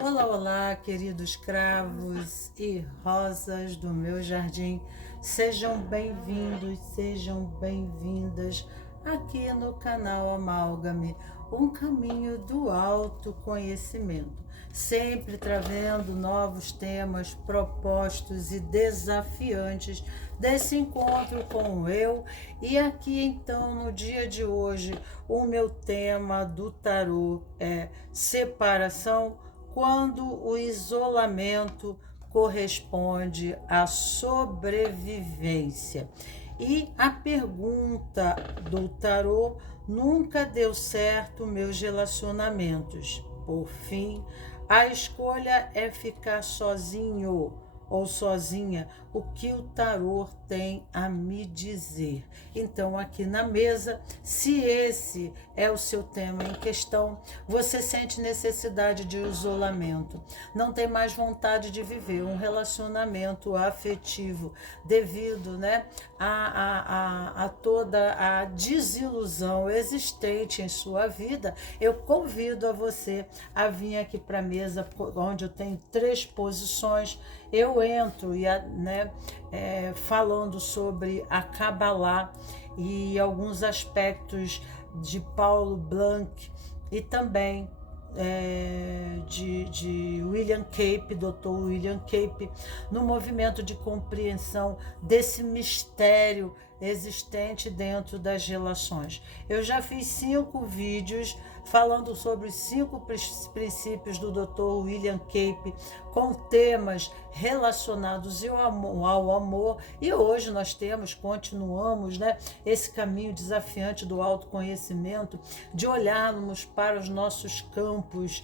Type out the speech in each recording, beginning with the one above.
Olá, olá, queridos cravos e rosas do meu jardim. Sejam bem-vindos, sejam bem-vindas aqui no canal Amálgame, um caminho do autoconhecimento. Sempre trazendo novos temas propostos e desafiantes desse encontro com o eu. E aqui então, no dia de hoje, o meu tema do tarô é separação, quando o isolamento corresponde à sobrevivência. E a pergunta do tarô: nunca deu certo meus relacionamentos. Por fim, a escolha é ficar sozinho ou sozinha. O que o tarô tem a me dizer? Então, aqui na mesa, se esse é o seu tema em questão, você sente necessidade de isolamento, não tem mais vontade de viver um relacionamento afetivo devido, né, a toda a desilusão existente em sua vida. Eu convido a você a vir aqui para a mesa, onde eu tenho 3 posições. Eu entro e, né, falando sobre a Kabbalah e alguns aspectos de Paulo Blanc e também de William Cape, Dr. William Cape, no movimento de compreensão desse mistério existente dentro das relações. Eu já fiz 5 vídeos falando sobre os 5 princípios do Dr. William Cape, com temas relacionados ao amor, e hoje nós continuamos, né, esse caminho desafiante do autoconhecimento, de olharmos para os nossos campos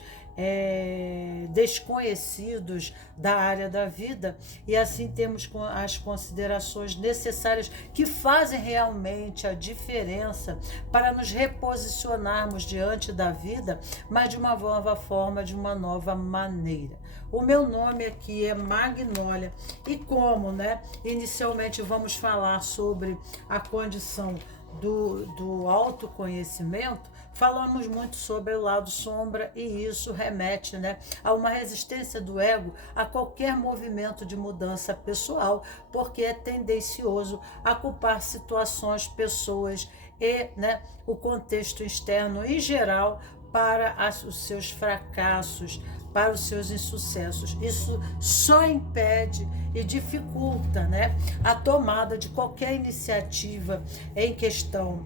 desconhecidos da área da vida, e assim temos as considerações necessárias que fazem realmente a diferença para nos reposicionarmos diante da vida, mas de uma nova forma, de uma nova maneira. O meu nome aqui é Magnólia, e como, né, inicialmente vamos falar sobre a condição do autoconhecimento, falamos muito sobre o lado sombra, e isso remete, né, a uma resistência do ego a qualquer movimento de mudança pessoal, porque é tendencioso a culpar situações, pessoas e, né, o contexto externo em geral para os seus fracassos, para os seus insucessos. Isso só impede e dificulta, né, a tomada de qualquer iniciativa em questão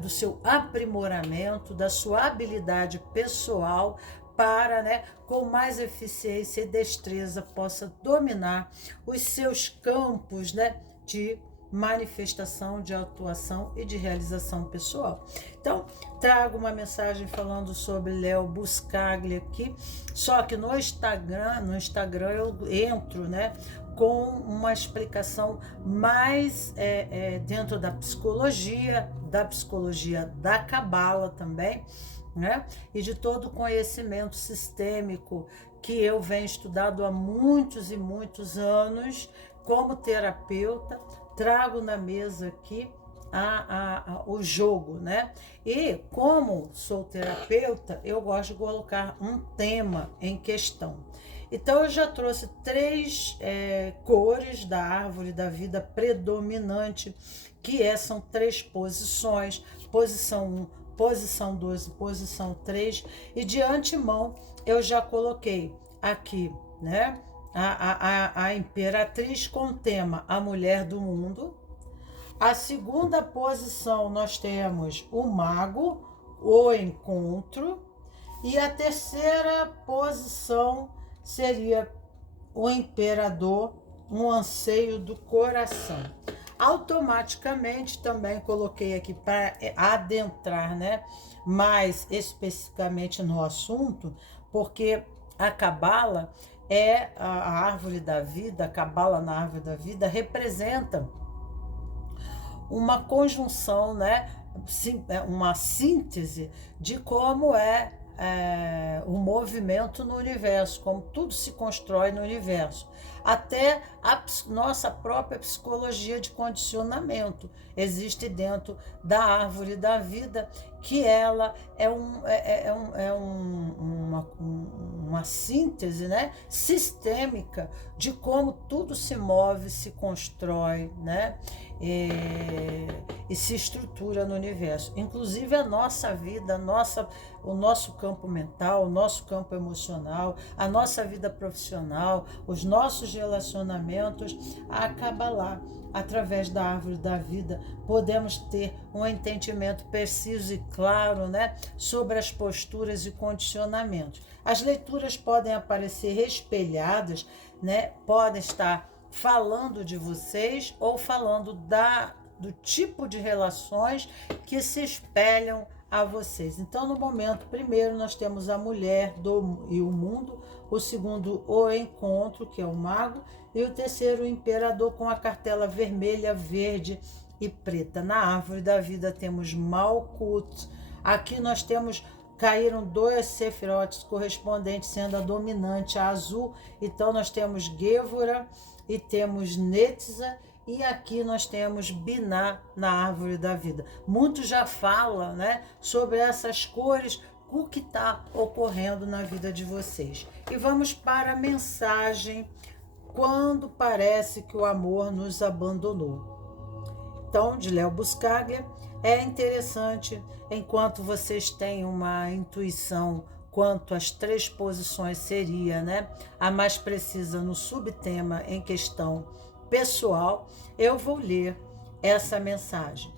do seu aprimoramento, da sua habilidade pessoal, para, né, com mais eficiência e destreza, possa dominar os seus campos, né, de manifestação, de atuação e de realização pessoal. Então, trago uma mensagem falando sobre Léo Buscaglia aqui, só que no Instagram eu entro, né, com uma explicação mais dentro da psicologia da Cabala também, né, e de todo o conhecimento sistêmico que eu venho estudando há muitos e muitos anos como terapeuta. Trago na mesa aqui o jogo, né? E como sou terapeuta, eu gosto de colocar um tema em questão. Então eu já trouxe 3 cores da árvore da vida predominante, que são 3 posições: posição 1, posição 2 e posição 3. E de antemão eu já coloquei aqui, né, a imperatriz com o tema a mulher do mundo. A segunda posição nós temos o mago, o encontro. E a terceira posição seria o imperador, um anseio do coração. Automaticamente também coloquei aqui para adentrar, né, mais especificamente no assunto, porque a Cabala é a árvore da vida, a Cabala na árvore da vida representa uma conjunção, né, uma síntese de como o movimento no universo, como tudo se constrói no universo. Até a nossa própria psicologia de condicionamento existe dentro da árvore da vida, que ela é uma síntese, né, sistêmica de como tudo se move, se constrói, né, e se estrutura no universo. Inclusive a nossa vida, o nosso campo mental, o nosso campo emocional, a nossa vida profissional, os nossos relacionamentos, acaba lá. Através da árvore da vida, podemos ter um entendimento preciso e claro, né, sobre as posturas e condicionamentos. As leituras podem aparecer espelhadas, né, podem estar falando de vocês ou falando do tipo de relações que se espelham a vocês. Então, no momento, primeiro nós temos a mulher e o mundo, o segundo, o encontro, que é o mago, e o terceiro, o imperador, com a cartela vermelha, verde e preta. Na árvore da vida temos Malkuth. Aqui nós caíram 2 sefirotes correspondentes, sendo a dominante a azul. Então nós temos Gevura e temos Netza, e aqui nós temos Binah na árvore da vida. Muitos já falam, né, sobre essas cores, o que está ocorrendo na vida de vocês. E vamos para a mensagem quando parece que o amor nos abandonou. Então, de Léo Buscaglia, é interessante, enquanto vocês têm uma intuição quanto às 3 posições seria, né, a mais precisa no subtema em questão pessoal, eu vou ler essa mensagem.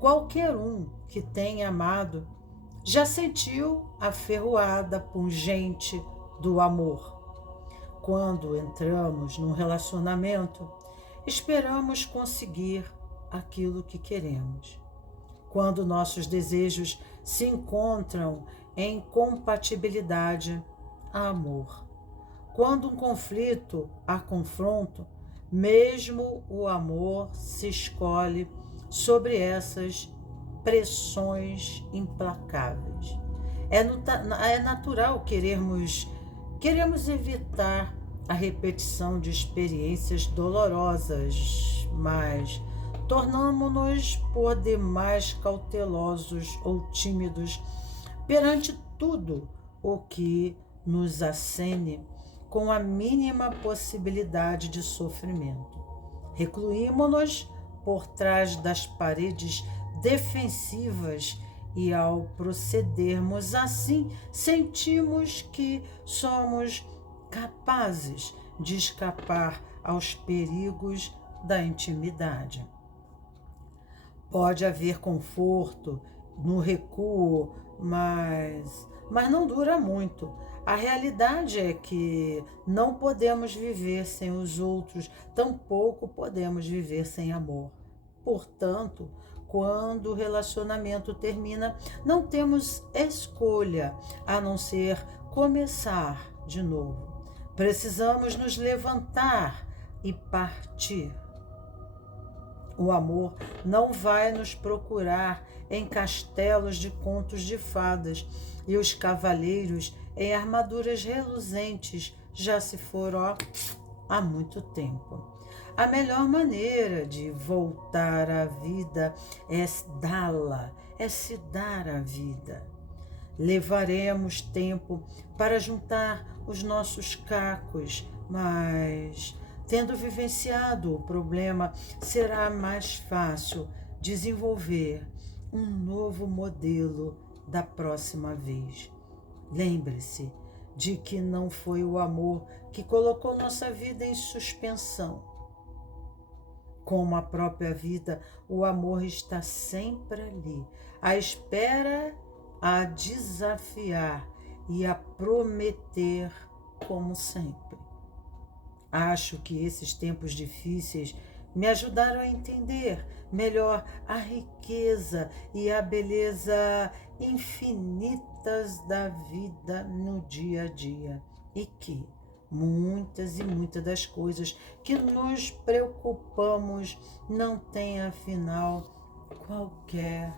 Qualquer um que tenha amado já sentiu a ferroada pungente do amor. Quando entramos num relacionamento, esperamos conseguir aquilo que queremos. Quando nossos desejos se encontram em compatibilidade, há amor. Quando um conflito há confronto, mesmo o amor se escolhe sobre essas pressões implacáveis. É natural queremos evitar a repetição de experiências dolorosas, mas tornamo-nos por demais cautelosos ou tímidos perante tudo o que nos acene com a mínima possibilidade de sofrimento. Recluímo-nos por trás das paredes defensivas e, ao procedermos assim, sentimos que somos capazes de escapar aos perigos da intimidade. Pode haver conforto no recuo, mas não dura muito. A realidade é que não podemos viver sem os outros, tampouco podemos viver sem amor. Portanto, quando o relacionamento termina, não temos escolha a não ser começar de novo. Precisamos nos levantar e partir. O amor não vai nos procurar em castelos de contos de fadas, e os cavaleiros em armaduras reluzentes já se foram há muito tempo. A melhor maneira de voltar à vida é dá-la, é se dar a vida. Levaremos tempo para juntar os nossos cacos, mas, tendo vivenciado o problema, será mais fácil desenvolver um novo modelo da próxima vez. Lembre-se de que não foi o amor que colocou nossa vida em suspensão. Como a própria vida, o amor está sempre ali, à espera, a desafiar e a prometer como sempre. Acho que esses tempos difíceis me ajudaram a entender melhor a riqueza e a beleza infinitas da vida no dia a dia, e que muitas e muitas das coisas que nos preocupamos não têm, afinal, qualquer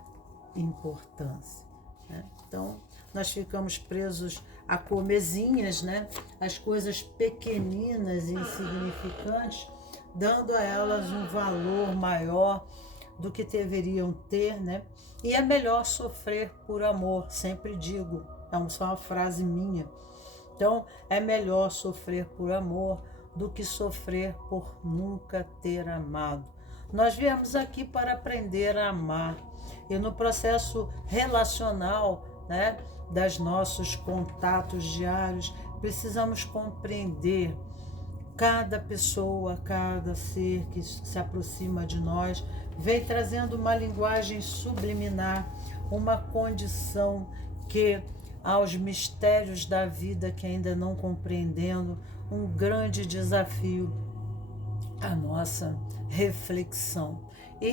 importância, né? Então, nós ficamos presos a comezinhas, né? As coisas pequeninas e insignificantes, dando a elas um valor maior do que deveriam ter, né? E é melhor sofrer por amor, sempre digo, é só uma frase minha. Então, é melhor sofrer por amor do que sofrer por nunca ter amado. Nós viemos aqui para aprender a amar. E no processo relacional, né, das nossos contatos diários, precisamos compreender cada pessoa, cada ser que se aproxima de nós, vem trazendo uma linguagem subliminar, uma condição que aos mistérios da vida que ainda não compreendendo, um grande desafio a nossa reflexão. E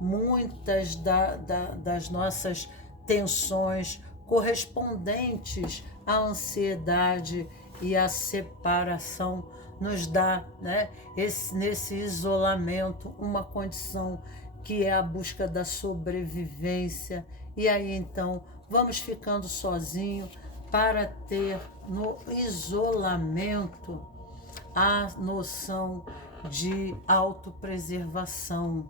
muitas das nossas tensões correspondentes à ansiedade e à separação nos dá, nesse isolamento, uma condição que é a busca da sobrevivência. E aí então vamos ficando sozinhos para ter no isolamento a noção de autopreservação,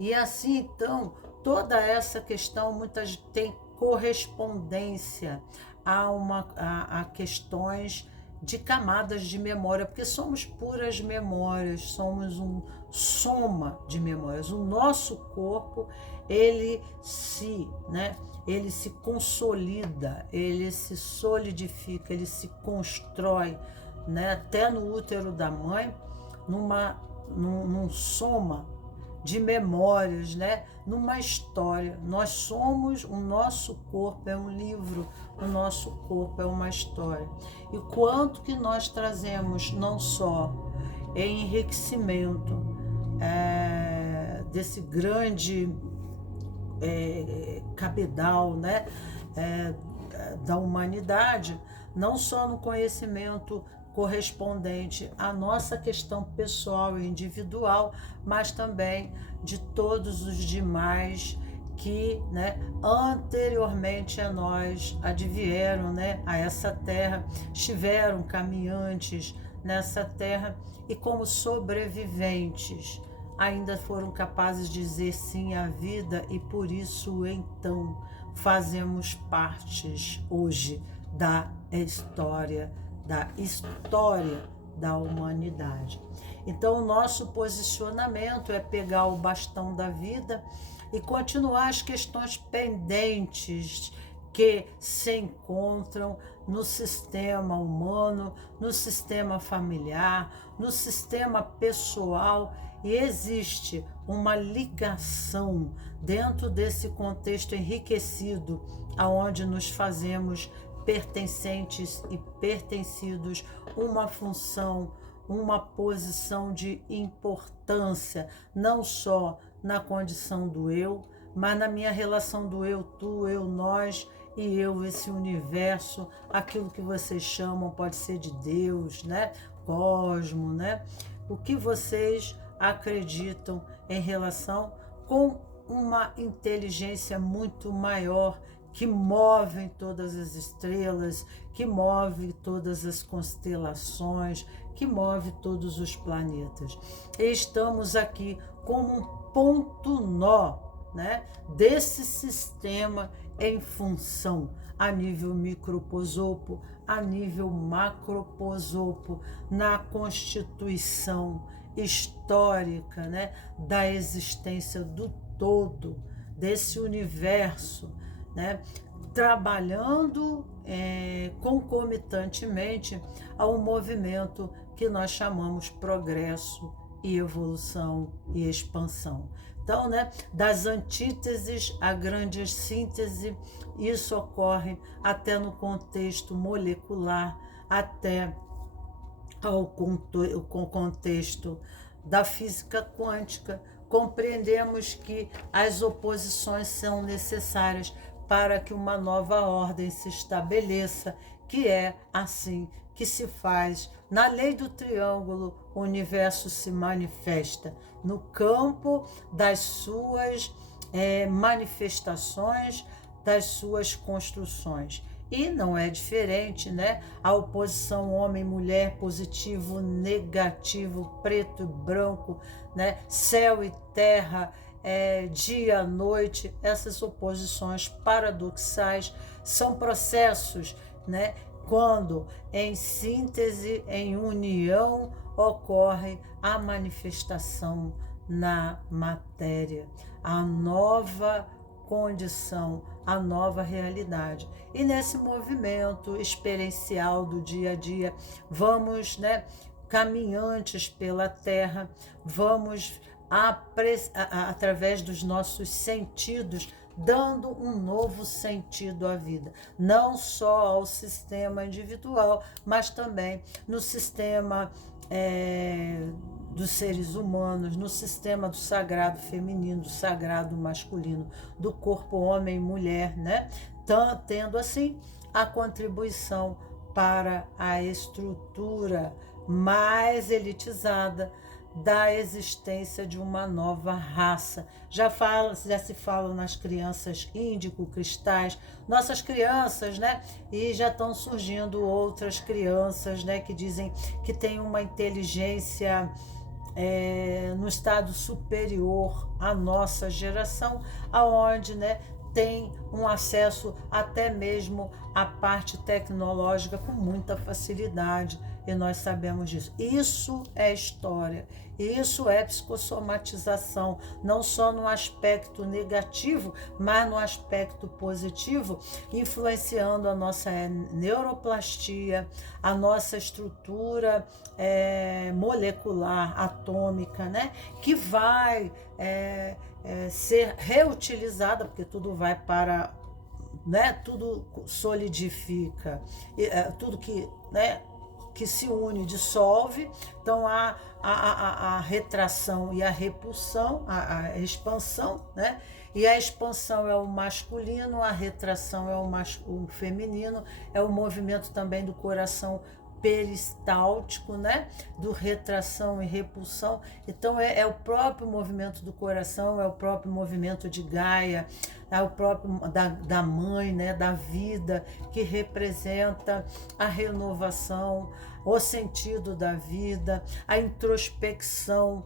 E assim então toda essa questão muitas tem correspondência a questões de camadas de memória, porque somos puras memórias, somos um soma de memórias. O nosso corpo, ele se consolida, ele se solidifica, ele se constrói, até no útero da mãe, num soma de memórias, numa história. Nós somos, o nosso corpo é um livro, o nosso corpo é uma história. E quanto que nós trazemos não só em enriquecimento desse grande cabedal, da humanidade, não só no conhecimento correspondente à nossa questão pessoal e individual, mas também de todos os demais que anteriormente a nós advieram a essa terra, estiveram caminhantes nessa terra e como sobreviventes ainda foram capazes de dizer sim à vida, e por isso então fazemos partes hoje da história da humanidade. Então, o nosso posicionamento é pegar o bastão da vida e continuar as questões pendentes que se encontram no sistema humano, no sistema familiar, no sistema pessoal, e existe uma ligação dentro desse contexto enriquecido, aonde nos fazemos pertencentes e pertencidos, uma função, uma posição de importância, não só na condição do eu, mas na minha relação do eu, tu, eu, nós e eu, esse universo, aquilo que vocês chamam, pode ser de Deus, cosmo, o que vocês acreditam em relação com uma inteligência muito maior, que move todas as estrelas, que move todas as constelações, que move todos os planetas. E estamos aqui como um ponto nó, desse sistema em função a nível microposopo, a nível macroposopo, na constituição histórica, da existência do todo, desse universo, trabalhando concomitantemente ao movimento que nós chamamos progresso e evolução e expansão. Então, das antíteses à grande síntese, isso ocorre até no contexto molecular, até ao contexto da física quântica. Compreendemos que as oposições são necessárias para que uma nova ordem se estabeleça, que é assim que se faz. Na lei do triângulo, o universo se manifesta no campo das suas manifestações, das suas construções. E não é diferente, a oposição homem-mulher, positivo, negativo, preto e branco, céu e terra, dia, noite, essas oposições paradoxais são processos, né? Quando em síntese, em união, ocorre a manifestação na matéria, a nova condição, a nova realidade. E nesse movimento experiencial do dia a dia, vamos, né, caminhantes pela terra, vamos através dos nossos sentidos, dando um novo sentido à vida, não só ao sistema individual, mas também no sistema dos seres humanos, no sistema do sagrado feminino, do sagrado masculino, do corpo homem e mulher, né? Tendo assim a contribuição para a estrutura mais elitizada da existência de uma nova raça. Já se fala nas crianças índico-cristais, nossas crianças, né? E já estão surgindo outras crianças, né? Que dizem que têm uma inteligência no estado superior à nossa geração, aonde, né, tem um acesso até mesmo à parte tecnológica com muita facilidade, e nós sabemos disso. Isso é história, isso é psicossomatização, não só no aspecto negativo, mas no aspecto positivo, influenciando a nossa neuroplastia, a nossa estrutura molecular, atômica, né? Que vai ser reutilizada, porque tudo vai para, né? Tudo solidifica, tudo que, né, que se une, dissolve. Então a retração e a repulsão, a expansão, né? E a expansão é o masculino, a retração é o feminino, é o movimento também do coração peristáltico, né? Do retração e repulsão. Então é o próprio movimento do coração, é o próprio movimento de Gaia, é o próprio da mãe, né? Da vida, que representa a renovação, o sentido da vida, a introspecção,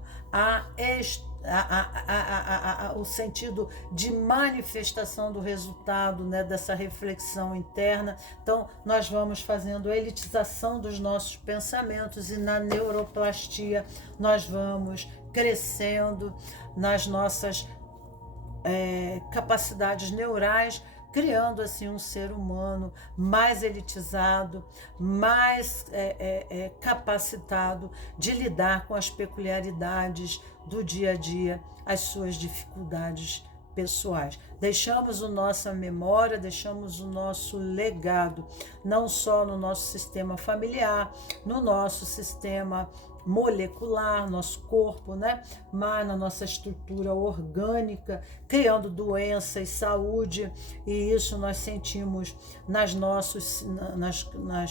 o sentido de manifestação do resultado, né, dessa reflexão interna. Então nós vamos fazendo a elitização dos nossos pensamentos, e na neuroplastia nós vamos crescendo nas nossas capacidades neurais, criando assim um ser humano mais elitizado, mais capacitado de lidar com as peculiaridades do dia a dia, as suas dificuldades pessoais. Deixamos a nossa memória, deixamos o nosso legado, não só no nosso sistema familiar, no nosso sistema molecular, nosso corpo, né? Mas na nossa estrutura orgânica, criando doença e saúde, e isso nós sentimos nas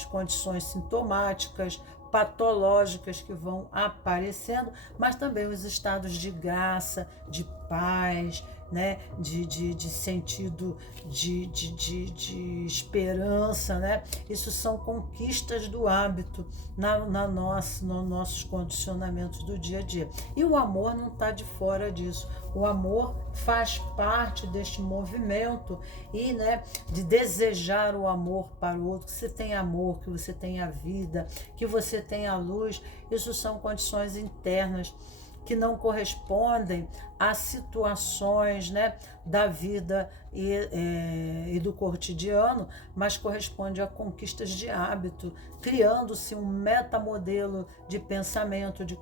condições sintomáticas, patológicas que vão aparecendo, mas também os estados de graça, de paz, né? de sentido de esperança, né? Isso são conquistas do hábito nos nossos condicionamentos do dia a dia. E o amor não está de fora disso. O amor faz parte deste movimento, e, né, de desejar o amor para o outro, que você tenha amor, que você tenha vida, que você tenha luz. Isso são condições internas que não correspondem a situações, né, da vida e do cotidiano, mas corresponde a conquistas de hábito, criando-se um metamodelo de pensamento, de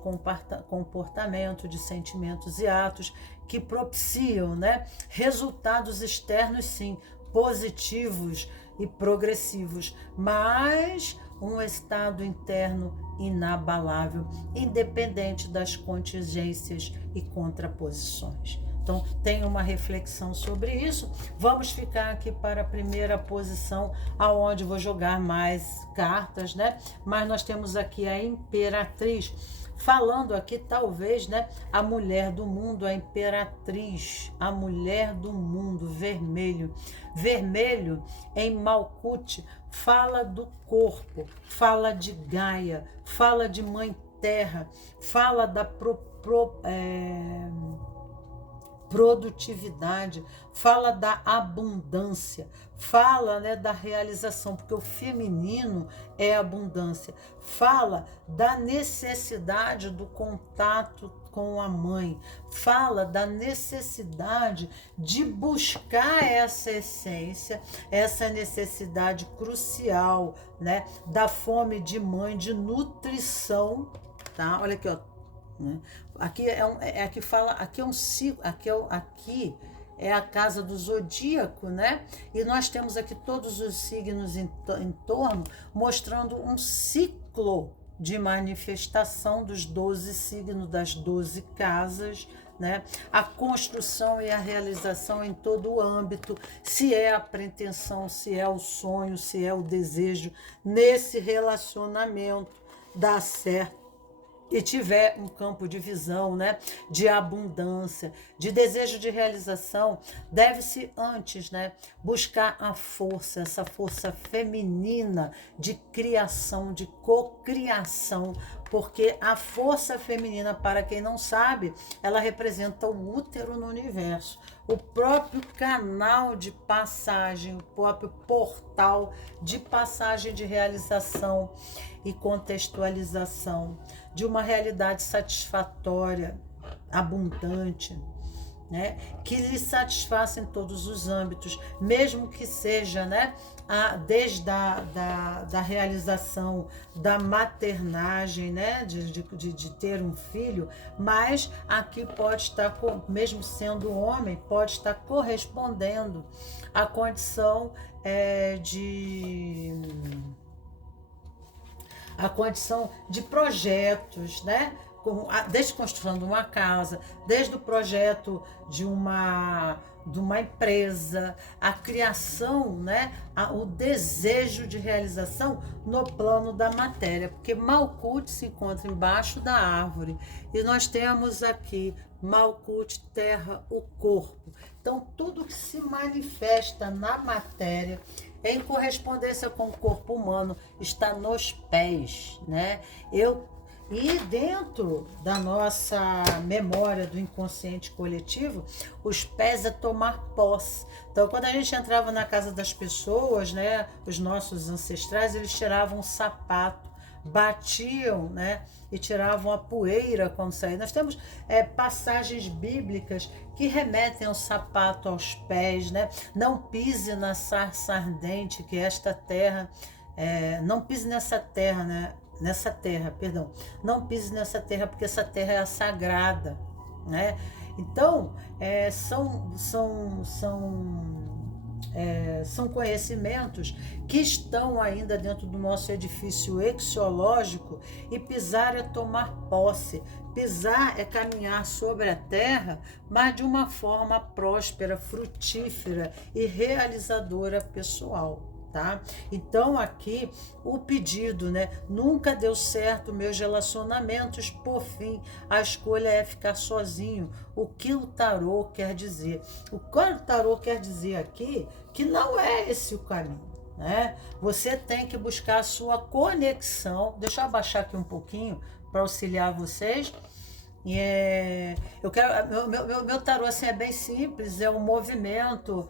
comportamento, de sentimentos e atos que propiciam, né, resultados externos, sim, positivos e progressivos, mas um estado interno inabalável, independente das contingências e contraposições. Então, tem uma reflexão sobre isso. Vamos ficar aqui para a primeira posição, aonde vou jogar mais cartas, né? Mas nós temos aqui a Imperatriz, falando aqui, talvez, né, a mulher do mundo, a imperatriz, a mulher do mundo, vermelho. Vermelho, em Malkuth, fala do corpo, fala de Gaia, fala de Mãe Terra, fala da produtividade, fala da abundância, fala, né, da realização, porque o feminino é abundância, fala da necessidade do contato com a mãe, fala da necessidade de buscar essa essência, essa necessidade crucial, né, da fome de mãe, de nutrição, tá? Olha aqui, ó, né? Aqui aqui fala, aqui é um ciclo, aqui é a casa do zodíaco, né? E nós temos aqui todos os signos em torno, mostrando um ciclo de manifestação dos 12 signos, das 12 casas, né? A construção e a realização em todo o âmbito, se é a pretensão, se é o sonho, se é o desejo, nesse relacionamento dá certo e tiver um campo de visão, né, de abundância, de desejo de realização, deve-se antes, né, buscar a força, essa força feminina de criação, de cocriação, porque a força feminina, para quem não sabe, ela representa o útero no universo, o próprio canal de passagem, o próprio portal de passagem de realização e contextualização de uma realidade satisfatória, abundante, né? Que lhe satisfaça em todos os âmbitos, mesmo que seja, né, desde da realização da maternagem, né, de ter um filho, mas aqui pode estar, mesmo sendo homem, pode estar correspondendo à condição a condição de projetos, né? Desde construção de uma casa, desde o projeto de uma empresa, a criação, né? O desejo de realização no plano da matéria, porque Malkuth se encontra embaixo da árvore e nós temos aqui Malkuth, terra, o corpo. Então, tudo que se manifesta na matéria em correspondência com o corpo humano está nos pés, né? E dentro da nossa memória do inconsciente coletivo, os pés é tomar posse. Então, quando a gente entrava na casa das pessoas, né, os nossos ancestrais, eles tiravam o sapato, batiam, né, e tiravam a poeira quando saíam. Nós temos passagens bíblicas que remetem ao sapato, aos pés, né? Não pise na sarça ardente, que esta terra, não pise nessa terra, né? Nessa terra, perdão, não pise nessa terra, porque essa terra é a sagrada, né? Então, são conhecimentos que estão ainda dentro do nosso edifício axiológico, e pisar é tomar posse, pisar é caminhar sobre a terra, mas de uma forma próspera, frutífera e realizadora pessoal. Tá? Então aqui o pedido, né? Nunca deu certo meus relacionamentos, por fim a escolha é ficar sozinho. O que o tarô quer dizer? O que o tarô quer dizer aqui que não é esse o caminho, né? Você tem que buscar a sua conexão. Deixa eu abaixar aqui um pouquinho para auxiliar vocês. Eu quero, meu tarô assim, é bem simples, é um movimento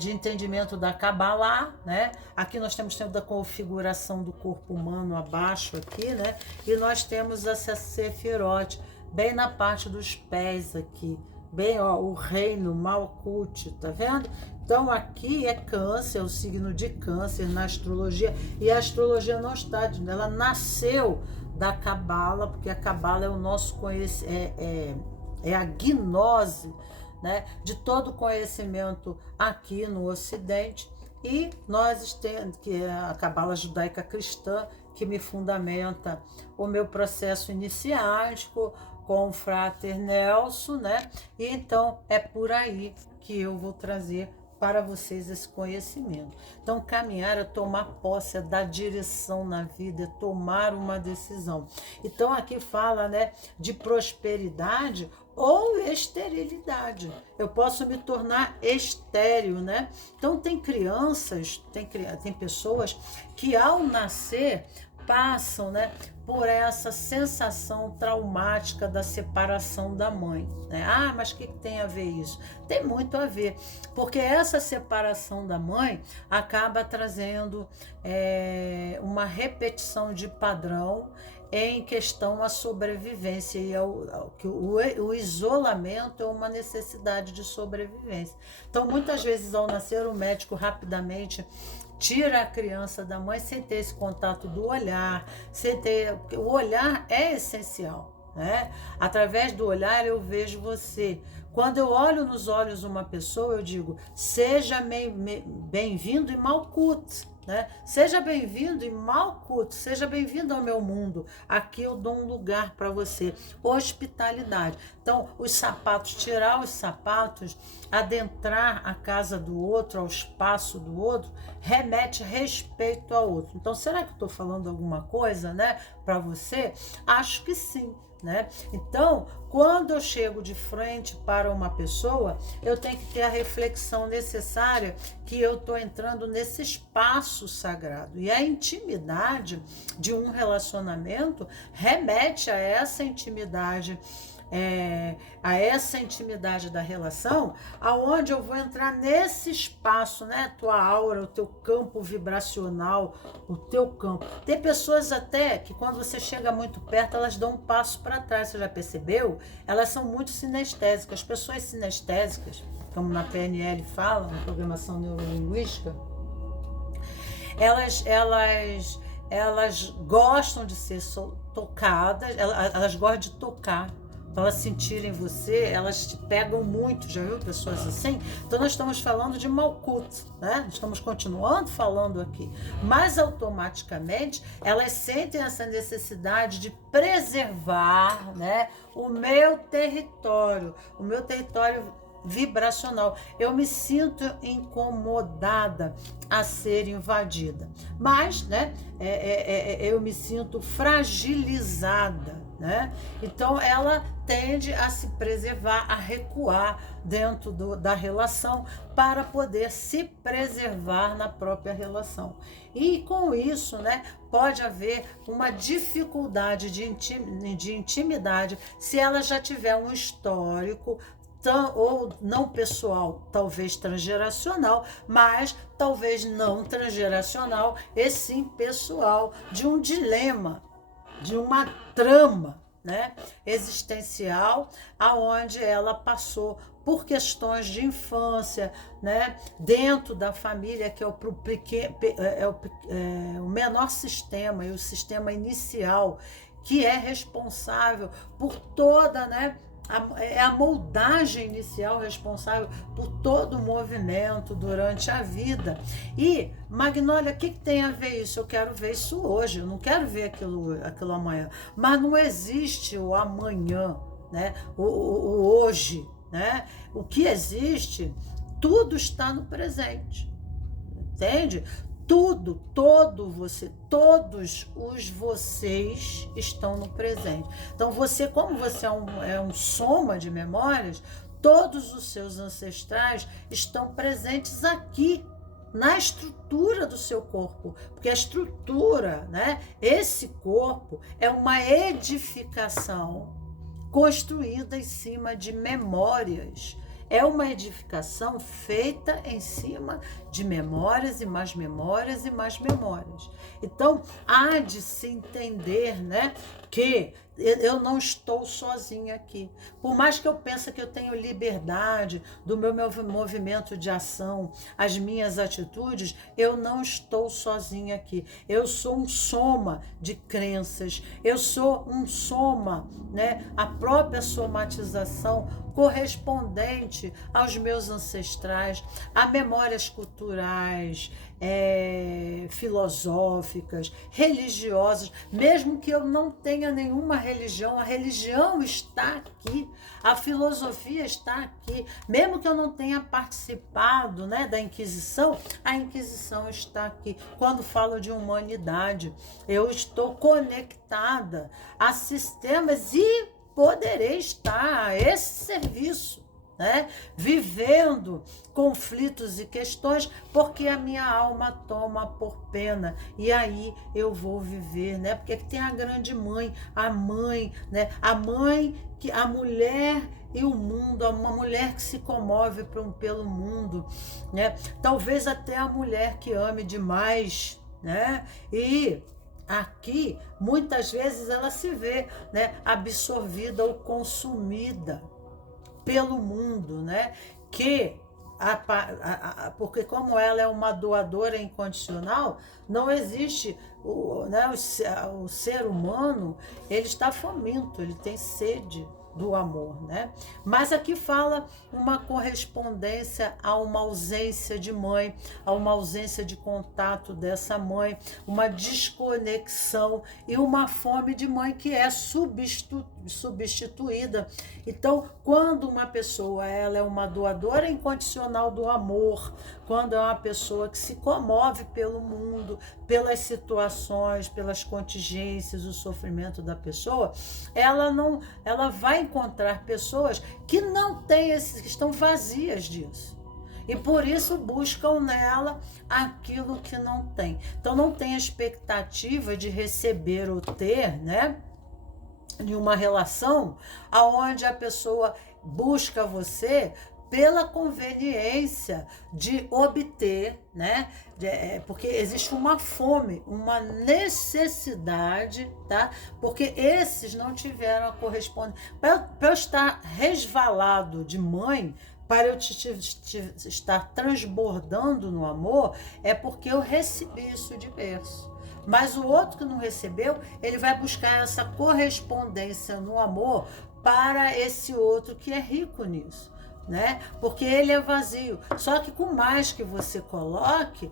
de entendimento da Kabbalah, né? Aqui nós temos tempo da configuração do corpo humano abaixo aqui, né? E nós temos essa Sefirot bem na parte dos pés aqui, bem, ó, o reino Malkuth, tá vendo? Então aqui é Câncer, o signo de Câncer na astrologia, e a astrologia não está, ela nasceu da Cabala, porque a Cabala é o nosso conhecimento, é a gnose, né, de todo conhecimento aqui no Ocidente, e nós temos que é a Cabala judaica cristã, que me fundamenta o meu processo iniciático com o Frater Nelson, né? E então é por aí que eu vou trazer para vocês esse conhecimento. Então, caminhar é tomar posse, é dar direção na vida, é tomar uma decisão. Então, aqui fala, né, de prosperidade ou esterilidade. Eu posso me tornar estéril, né? Então, tem crianças, tem pessoas que ao nascer passam, né, por essa sensação traumática da separação da mãe, né? Ah, mas o que tem a ver isso? Tem muito a ver, porque essa separação da mãe acaba trazendo uma repetição de padrão em questão à sobrevivência e o isolamento é uma necessidade de sobrevivência. Então, muitas vezes, ao nascer, o médico rapidamente tira a criança da mãe sem ter esse contato do olhar, o olhar é essencial, né? Através do olhar eu vejo você. Quando eu olho nos olhos de uma pessoa, eu digo, seja bem-vindo e Malkut, né? Seja bem-vindo e Malkut, seja bem-vindo ao meu mundo. Aqui eu dou um lugar para você. Hospitalidade. Então, os sapatos, tirar os sapatos, adentrar a casa do outro, ao espaço do outro, remete respeito ao outro. Então, será que eu estou falando alguma coisa, né, para você? Acho que sim. Né? Então, quando eu chego de frente para uma pessoa, eu tenho que ter a reflexão necessária que eu estou entrando nesse espaço sagrado. E a intimidade de um relacionamento remete a essa intimidade, da relação, aonde eu vou entrar nesse espaço, né? Tua aura, o teu campo vibracional, o teu campo. Tem pessoas até que quando você chega muito perto, elas dão um passo para trás, você já percebeu? Elas são muito sinestésicas. As pessoas sinestésicas, como na PNL fala, na programação neurolinguística, elas gostam de ser tocadas, elas gostam de tocar. Para elas sentirem você, elas te pegam muito, já viu pessoas assim? Então nós estamos falando de Malkut, né? Estamos continuando falando aqui, mas automaticamente elas sentem essa necessidade de preservar, né, o meu território vibracional. Eu me sinto incomodada a ser invadida, mas, né, eu me sinto fragilizada, né? Então ela tende a se preservar, a recuar dentro da relação para poder se preservar na própria relação. E com isso, né, pode haver uma dificuldade de intimidade se ela já tiver um histórico ou não pessoal, talvez transgeracional, mas talvez não transgeracional, e sim pessoal, de um dilema, de uma trama, né, existencial, aonde ela passou por questões de infância, né, dentro da família, que é o menor sistema, e o sistema inicial, que é responsável por toda, né, a moldagem inicial responsável por todo o movimento durante a vida. E, Magnólia, o que tem a ver isso? Eu quero ver isso hoje, eu não quero ver aquilo amanhã. Mas não existe o amanhã, né? o hoje, né? O que existe, tudo está no presente, entende? Todos os vocês estão no presente. Então, como você é um soma de memórias, todos os seus ancestrais estão presentes aqui, na estrutura do seu corpo. Porque a estrutura, né, esse corpo é uma edificação construída em cima de memórias. É uma edificação feita em cima de memórias e mais memórias e mais memórias. Então, há de se entender, né, que eu não estou sozinha aqui. Por mais que eu pense que eu tenho liberdade do meu movimento de ação, as minhas atitudes, eu não estou sozinha aqui. Eu sou um soma de crenças, eu sou um soma, né, a própria somatização correspondente aos meus ancestrais, a memórias culturais, filosóficas, religiosas, mesmo que eu não tenha nenhuma religião, a religião está aqui, a filosofia está aqui, mesmo que eu não tenha participado, né, da Inquisição, a Inquisição está aqui. Quando falo de humanidade, eu estou conectada a sistemas e poderei estar a esse serviço, né? Vivendo conflitos e questões, porque a minha alma toma por pena. E aí eu vou viver, né? Porque tem a grande mãe, a mãe, né? A mãe, que a mulher e o mundo, uma mulher que se comove pelo mundo, né? Talvez até a mulher que ame demais, né? E aqui, muitas vezes ela se vê, né, absorvida ou consumida pelo mundo, né? Que porque como ela é uma doadora incondicional, não existe né, o ser humano, ele está faminto, ele tem sede do amor, né? Mas aqui fala uma correspondência a uma ausência de mãe, a uma ausência de contato dessa mãe, uma desconexão e uma fome de mãe que é substituída. Então, quando uma pessoa ela é uma doadora incondicional do amor, quando é uma pessoa que se comove pelo mundo, pelas situações, pelas contingências, o sofrimento da pessoa, ela vai encontrar pessoas que não têm que estão vazias disso. E por isso buscam nela aquilo que não tem. Então não tem a expectativa de receber ou ter, né, de uma relação aonde a pessoa busca você pela conveniência de obter, né? Porque existe uma fome, uma necessidade, tá? Porque esses não tiveram a correspondência. Para eu estar resvalado de mãe, para eu estar transbordando no amor, é porque eu recebi isso de berço. Mas o outro que não recebeu, ele vai buscar essa correspondência no amor para esse outro que é rico nisso, né? Porque ele é vazio. Só que com mais que você coloque,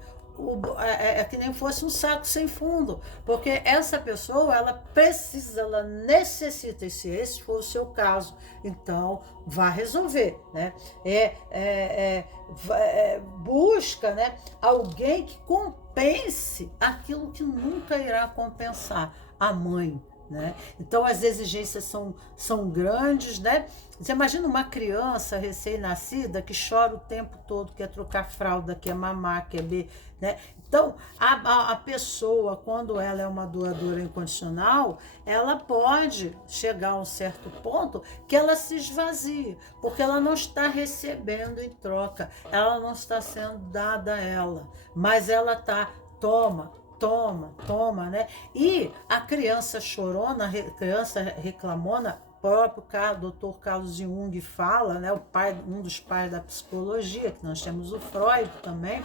é que nem fosse um saco sem fundo, porque essa pessoa, ela precisa, ela necessita, se esse for o seu caso, então vá resolver, né? Busca, né, alguém que compense aquilo que nunca irá compensar, a mãe, né? Então as exigências são grandes, né? Você imagina uma criança recém-nascida que chora o tempo todo, quer trocar fralda, quer mamar, quer beber, né? Então a pessoa, quando ela é uma doadora incondicional, ela pode chegar a um certo ponto que ela se esvazie, porque ela não está recebendo em troca, ela não está sendo dada a ela, mas ela está, toma, né? E a criança chorona, criança reclamona, próprio Dr. Carlos Jung fala, né? Um dos pais da psicologia, que nós temos o Freud também,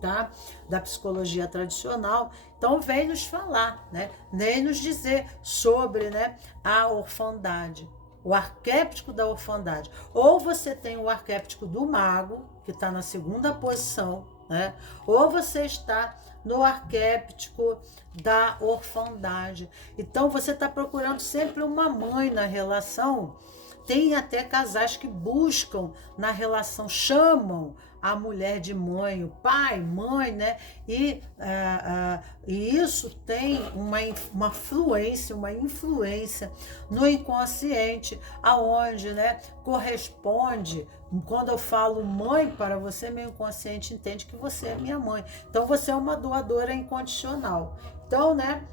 tá? Da psicologia tradicional. Então vem nos falar, né? Nem nos dizer sobre, né, a orfandade, o arquétipo da orfandade. Ou você tem o arquétipo do mago, que está na segunda posição, né? Ou você está no arquétipo da orfandade. Então você está procurando sempre uma mãe na relação. Tem até casais que buscam na relação, chamam a mulher de mãe, o pai, mãe, né? E isso tem uma fluência, uma influência no inconsciente, aonde, né, corresponde. Quando eu falo mãe para você, meu inconsciente entende que você é minha mãe. Então você é uma doadora incondicional. Então, né,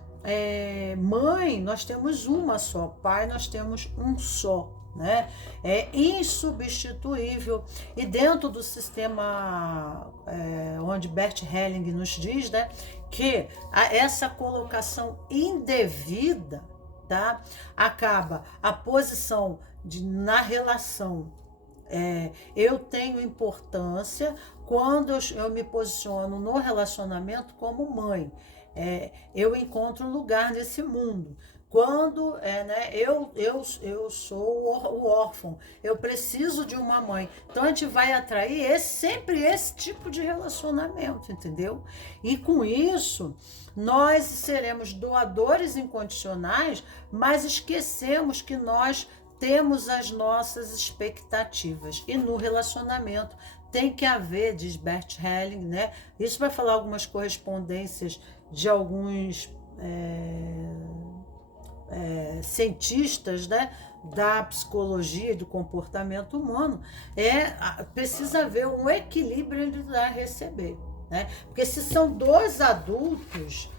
mãe, nós temos uma só, pai, nós temos um só, né? É insubstituível. E dentro do sistema onde Bert Helling nos diz, né, que essa colocação indevida, tá, acaba a posição na relação. Eu tenho importância quando eu me posiciono no relacionamento como mãe. Eu encontro um lugar nesse mundo. Quando né, eu sou o órfão, eu preciso de uma mãe. Então a gente vai atrair sempre esse tipo de relacionamento, entendeu? E com isso, nós seremos doadores incondicionais, mas esquecemos que nós temos as nossas expectativas. E no relacionamento tem que haver, diz Bert Helling, né? Isso vai falar algumas correspondências de alguns cientistas, né, da psicologia e do comportamento humano, precisa haver um equilíbrio entre dar e receber, né? Porque se são dois adultos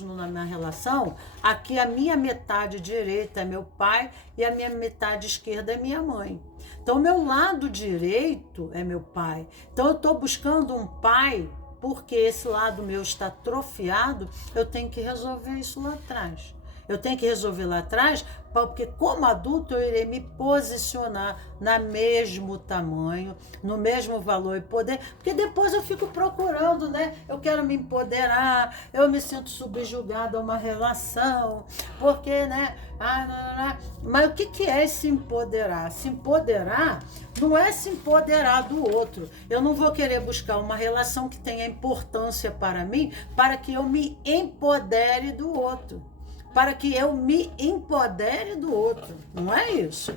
na minha relação, aqui a minha metade direita é meu pai e a minha metade esquerda é minha mãe. Então, o meu lado direito é meu pai. Então, eu estou buscando um pai porque esse lado meu está atrofiado, eu tenho que resolver isso lá atrás. Eu tenho que resolver lá atrás, porque como adulto eu irei me posicionar no mesmo tamanho, no mesmo valor e poder, porque depois eu fico procurando, né? Eu quero me empoderar, eu me sinto subjugada a uma relação, porque, né? Mas o que é se empoderar? Se empoderar não é se empoderar do outro. Eu não vou querer buscar uma relação que tenha importância para mim, para que eu me empodere do outro. Para que eu me empodere do outro. Não é isso.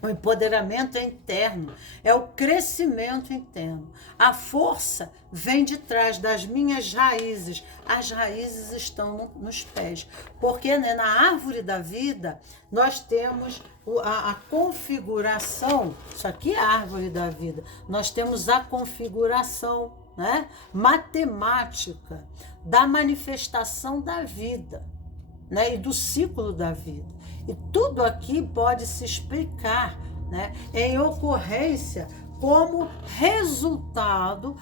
O empoderamento é interno, é o crescimento interno. A força vem de trás das minhas raízes. As raízes estão nos pés. Porque, né, na árvore da vida, nós temos a configuração. Isso aqui é a árvore da vida. Nós temos a configuração, né, matemática da manifestação da vida, né, e do ciclo da vida. E tudo aqui pode se explicar, né, em ocorrência como resultado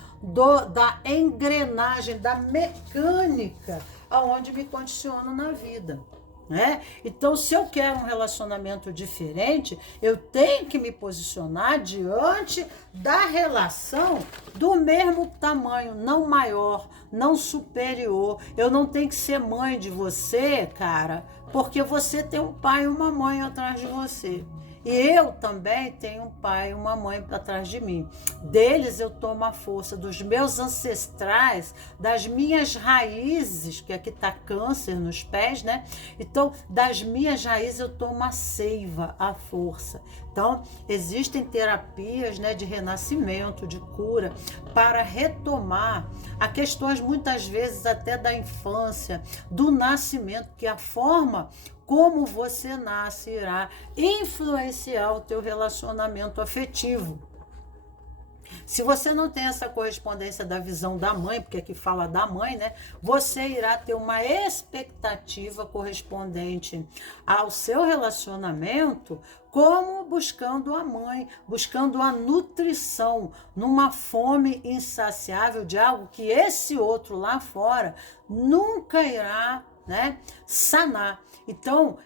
da engrenagem, da mecânica aonde me condiciono na vida. Né? Então, se eu quero um relacionamento diferente, eu tenho que me posicionar diante da relação do mesmo tamanho, não maior, não superior. Eu não tenho que ser mãe de você, cara, porque você tem um pai e uma mãe atrás de você. E eu também tenho um pai e uma mãe atrás de mim. Deles eu tomo a força, dos meus ancestrais, das minhas raízes, que aqui está câncer nos pés, né? Então, das minhas raízes eu tomo a seiva, a força. Então, existem terapias, né, de renascimento, de cura, para retomar a questões muitas vezes até da infância, do nascimento, que a forma como você nasce irá influenciar o teu relacionamento afetivo. Se você não tem essa correspondência da visão da mãe, porque aqui fala da mãe, né? Você irá ter uma expectativa correspondente ao seu relacionamento, como buscando a mãe, buscando a nutrição, numa fome insaciável de algo que esse outro lá fora nunca irá, né, sanar. Então,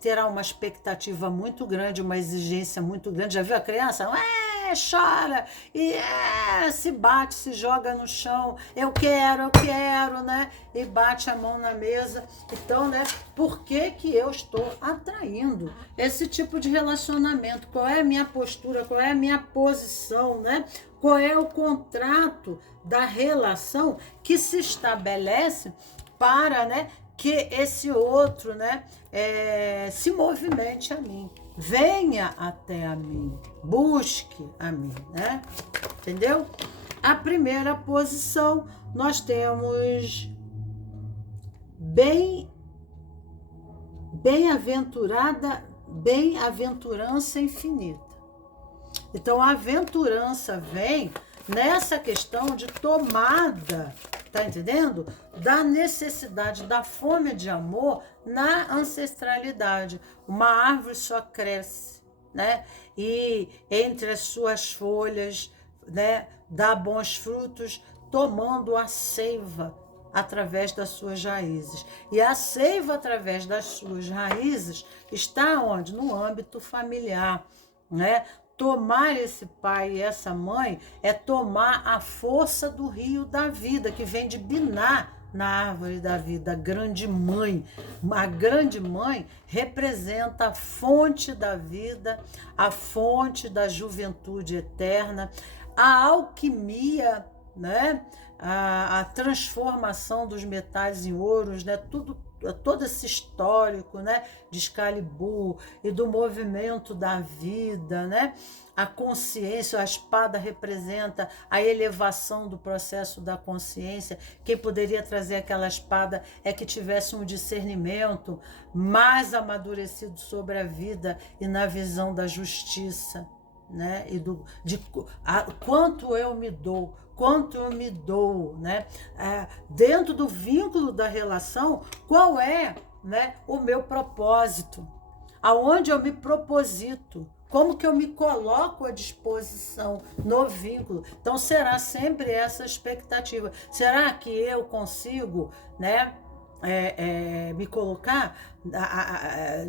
terá uma expectativa muito grande, uma exigência muito grande. Já viu a criança? Chora, e se bate, se joga no chão, eu quero, né? E bate a mão na mesa. Então, né, por que eu estou atraindo esse tipo de relacionamento? Qual é a minha postura? Qual é a minha posição, né? Qual é o contrato da relação que se estabelece para, né, que esse outro, né, se movimente a mim, venha até a mim, busque a mim, né? Entendeu? A primeira posição, nós temos bem-aventurança infinita. Então, a aventurança vem nessa questão de tomada, tá entendendo? Da necessidade, da fome de amor na ancestralidade. Uma árvore só cresce, né? E entre as suas folhas, né, dá bons frutos, tomando a seiva através das suas raízes. E a seiva através das suas raízes está onde? No âmbito familiar, né? Tomar esse pai e essa mãe é tomar a força do rio da vida, que vem de Biná, na árvore da vida, a grande mãe. A grande mãe representa a fonte da vida, a fonte da juventude eterna, a alquimia, né? A transformação dos metais em ouros, né? Tudo todo esse histórico, né, de Excalibur e do movimento da vida, né? A consciência, a espada representa a elevação do processo da consciência. Quem poderia trazer aquela espada é que tivesse um discernimento mais amadurecido sobre a vida e na visão da justiça, né? E quanto eu me dou, né? Dentro do vínculo da relação, qual é, né, o meu propósito? Aonde eu me proposito? Como que eu me coloco à disposição no vínculo? Então, será sempre essa expectativa. Será que eu consigo, né, me colocar,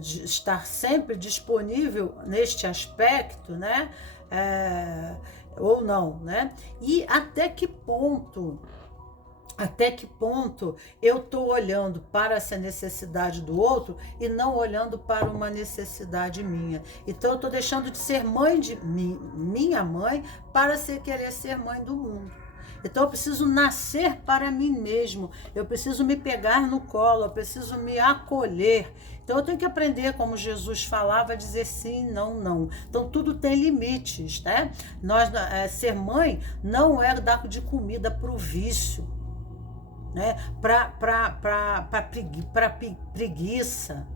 estar sempre disponível neste aspecto, né? Ou não, né? E até que ponto eu estou olhando para essa necessidade do outro e não olhando para uma necessidade minha. Então eu estou deixando de ser mãe de minha mãe para querer ser mãe do mundo. Então eu preciso nascer para mim mesmo, eu preciso me pegar no colo, eu preciso me acolher. Então eu tenho que aprender, como Jesus falava, a dizer sim, não, não. Então tudo tem limites, né? Ser mãe não é dar de comida para o vício, né? Para preguiça,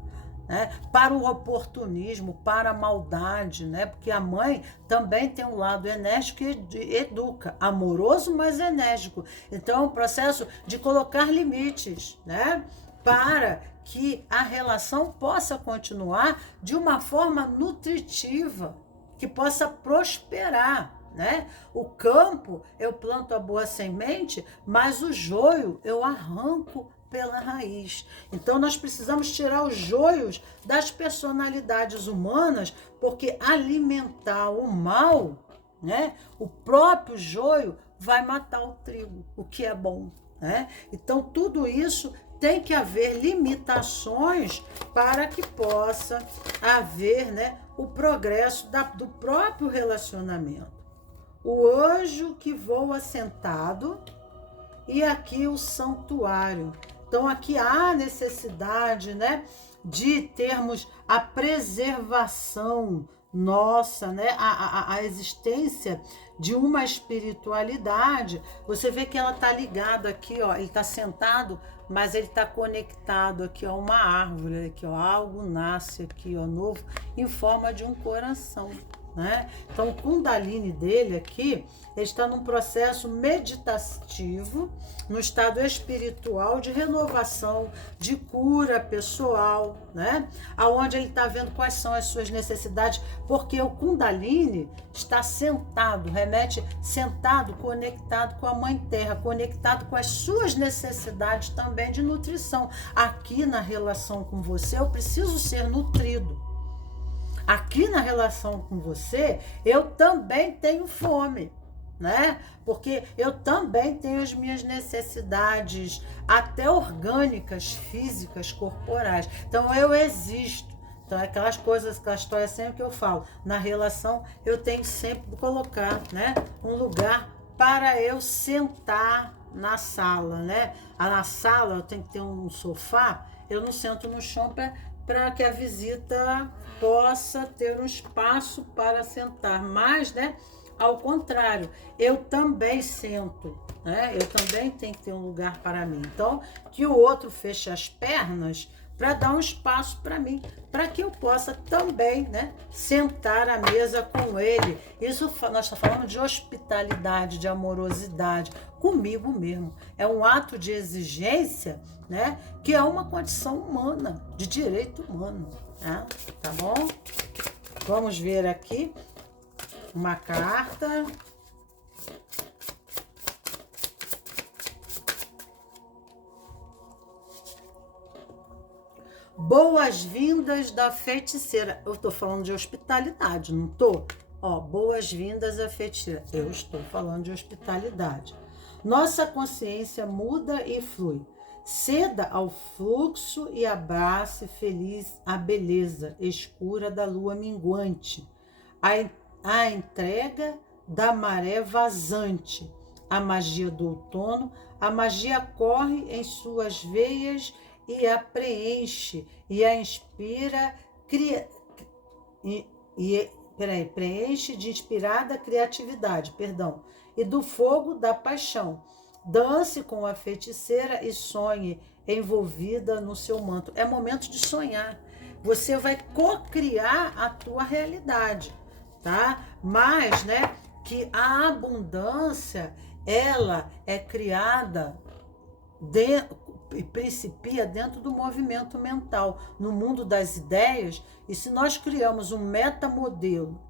né? Para o oportunismo, para a maldade, né? Porque a mãe também tem um lado enérgico e educa, amoroso, mas enérgico. Então é um processo de colocar limites, né? Para que a relação possa continuar de uma forma nutritiva, que possa prosperar, né? O campo, eu planto a boa semente, mas o joio eu arranco pela raiz. Então nós precisamos tirar os joios das personalidades humanas, porque alimentar o mal, né? O próprio joio vai matar o trigo, o que é bom, né? Então tudo isso tem que haver limitações para que possa haver, né, o progresso do próprio relacionamento. O anjo que voa sentado e aqui o santuário. Então aqui há necessidade, né, de termos a preservação nossa, né, a existência de uma espiritualidade. Você vê que ela está ligada aqui, ó, ele está sentado, mas ele está conectado aqui a uma árvore, aqui, ó, algo nasce aqui, ó, novo, em forma de um coração, né? Então o Kundalini dele aqui, ele está num processo meditativo, no estado espiritual de renovação, de cura pessoal, né? Aonde ele está vendo quais são as suas necessidades, porque o Kundalini está sentado, remete sentado, conectado com a Mãe Terra, conectado com as suas necessidades também de nutrição. Aqui na relação com você, eu preciso ser nutrido. Aqui na relação com você, eu também tenho fome, né? Porque eu também tenho as minhas necessidades, até orgânicas, físicas, corporais. Então, eu existo. Então, é aquelas coisas, aquela história sempre que eu falo. Na relação, eu tenho sempre que colocar, né, um lugar para eu sentar na sala, né? Na sala, eu tenho que ter um sofá, eu não sento no chão para que a visita possa ter um espaço para sentar, mas, né, ao contrário, eu também sento, né? Eu também tenho que ter um lugar para mim. Então, que o outro feche as pernas para dar um espaço para mim, para que eu possa também, né, sentar à mesa com ele. Isso nós estamos falando de hospitalidade, de amorosidade comigo mesmo. É um ato de exigência, né, que é uma condição humana, de direito humano, né? Tá bom? Vamos ver aqui uma carta. Boas-vindas da feiticeira. Eu estou falando de hospitalidade, não estou? Ó, boas-vindas à feiticeira. Eu estou falando de hospitalidade. Nossa consciência muda e flui. Ceda ao fluxo e abrace feliz a beleza escura da lua minguante. A entrega da maré vazante. A magia do outono, a magia corre em suas veias e a preenche, e a inspira, preenche de inspirada criatividade, perdão, e do fogo da paixão. Dance com a feiticeira e sonhe envolvida no seu manto. É momento de sonhar. Você vai cocriar a tua realidade, tá? Mas, né, que a abundância, ela é criada e principia dentro do movimento mental, no mundo das ideias. E se nós criamos um metamodelo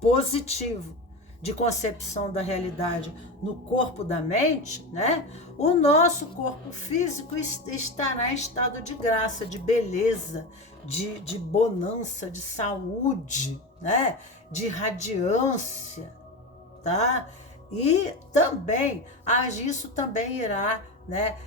positivo de concepção da realidade no corpo da mente, né? O nosso corpo físico estará em estado de graça, de beleza, de bonança, de saúde, né? De radiância, tá? E também, isso também irá, né,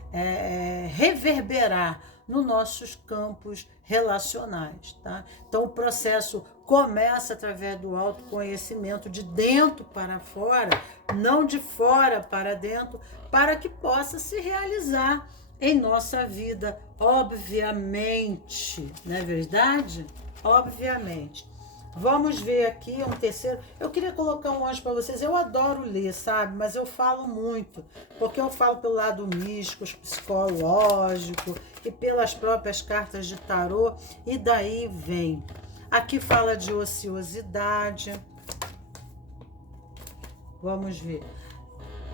reverberar nos nossos campos relacionais, tá? Então o processo começa através do autoconhecimento, de dentro para fora, não de fora para dentro, para que possa se realizar em nossa vida, obviamente, não é verdade? Obviamente. Vamos ver aqui um terceiro. Eu queria colocar um anjo para vocês. Eu adoro ler, sabe? Mas eu falo muito, porque eu falo pelo lado místico, psicológico e pelas próprias cartas de tarô. E daí vem. Aqui fala de ociosidade. Vamos ver.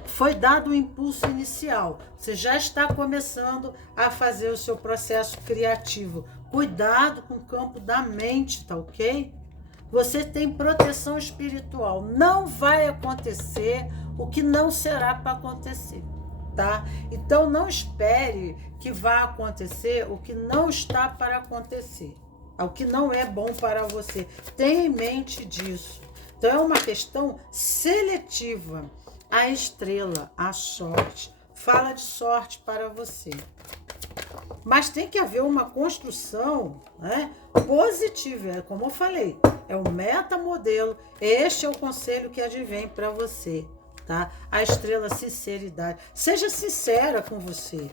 Foi dado o impulso inicial. Você já está começando a fazer o seu processo criativo. Cuidado com o campo da mente, tá ok? Você tem proteção espiritual. Não vai acontecer o que não será para acontecer, tá? Então não espere que vá acontecer o que não está para acontecer, o que não é bom para você. Tenha em mente disso. Então é uma questão seletiva. A estrela, a sorte, fala de sorte para você. Mas tem que haver uma construção, né, positiva, é como eu falei, é o metamodelo, este é o conselho que advém para você, tá? A estrela, sinceridade, seja sincera com você,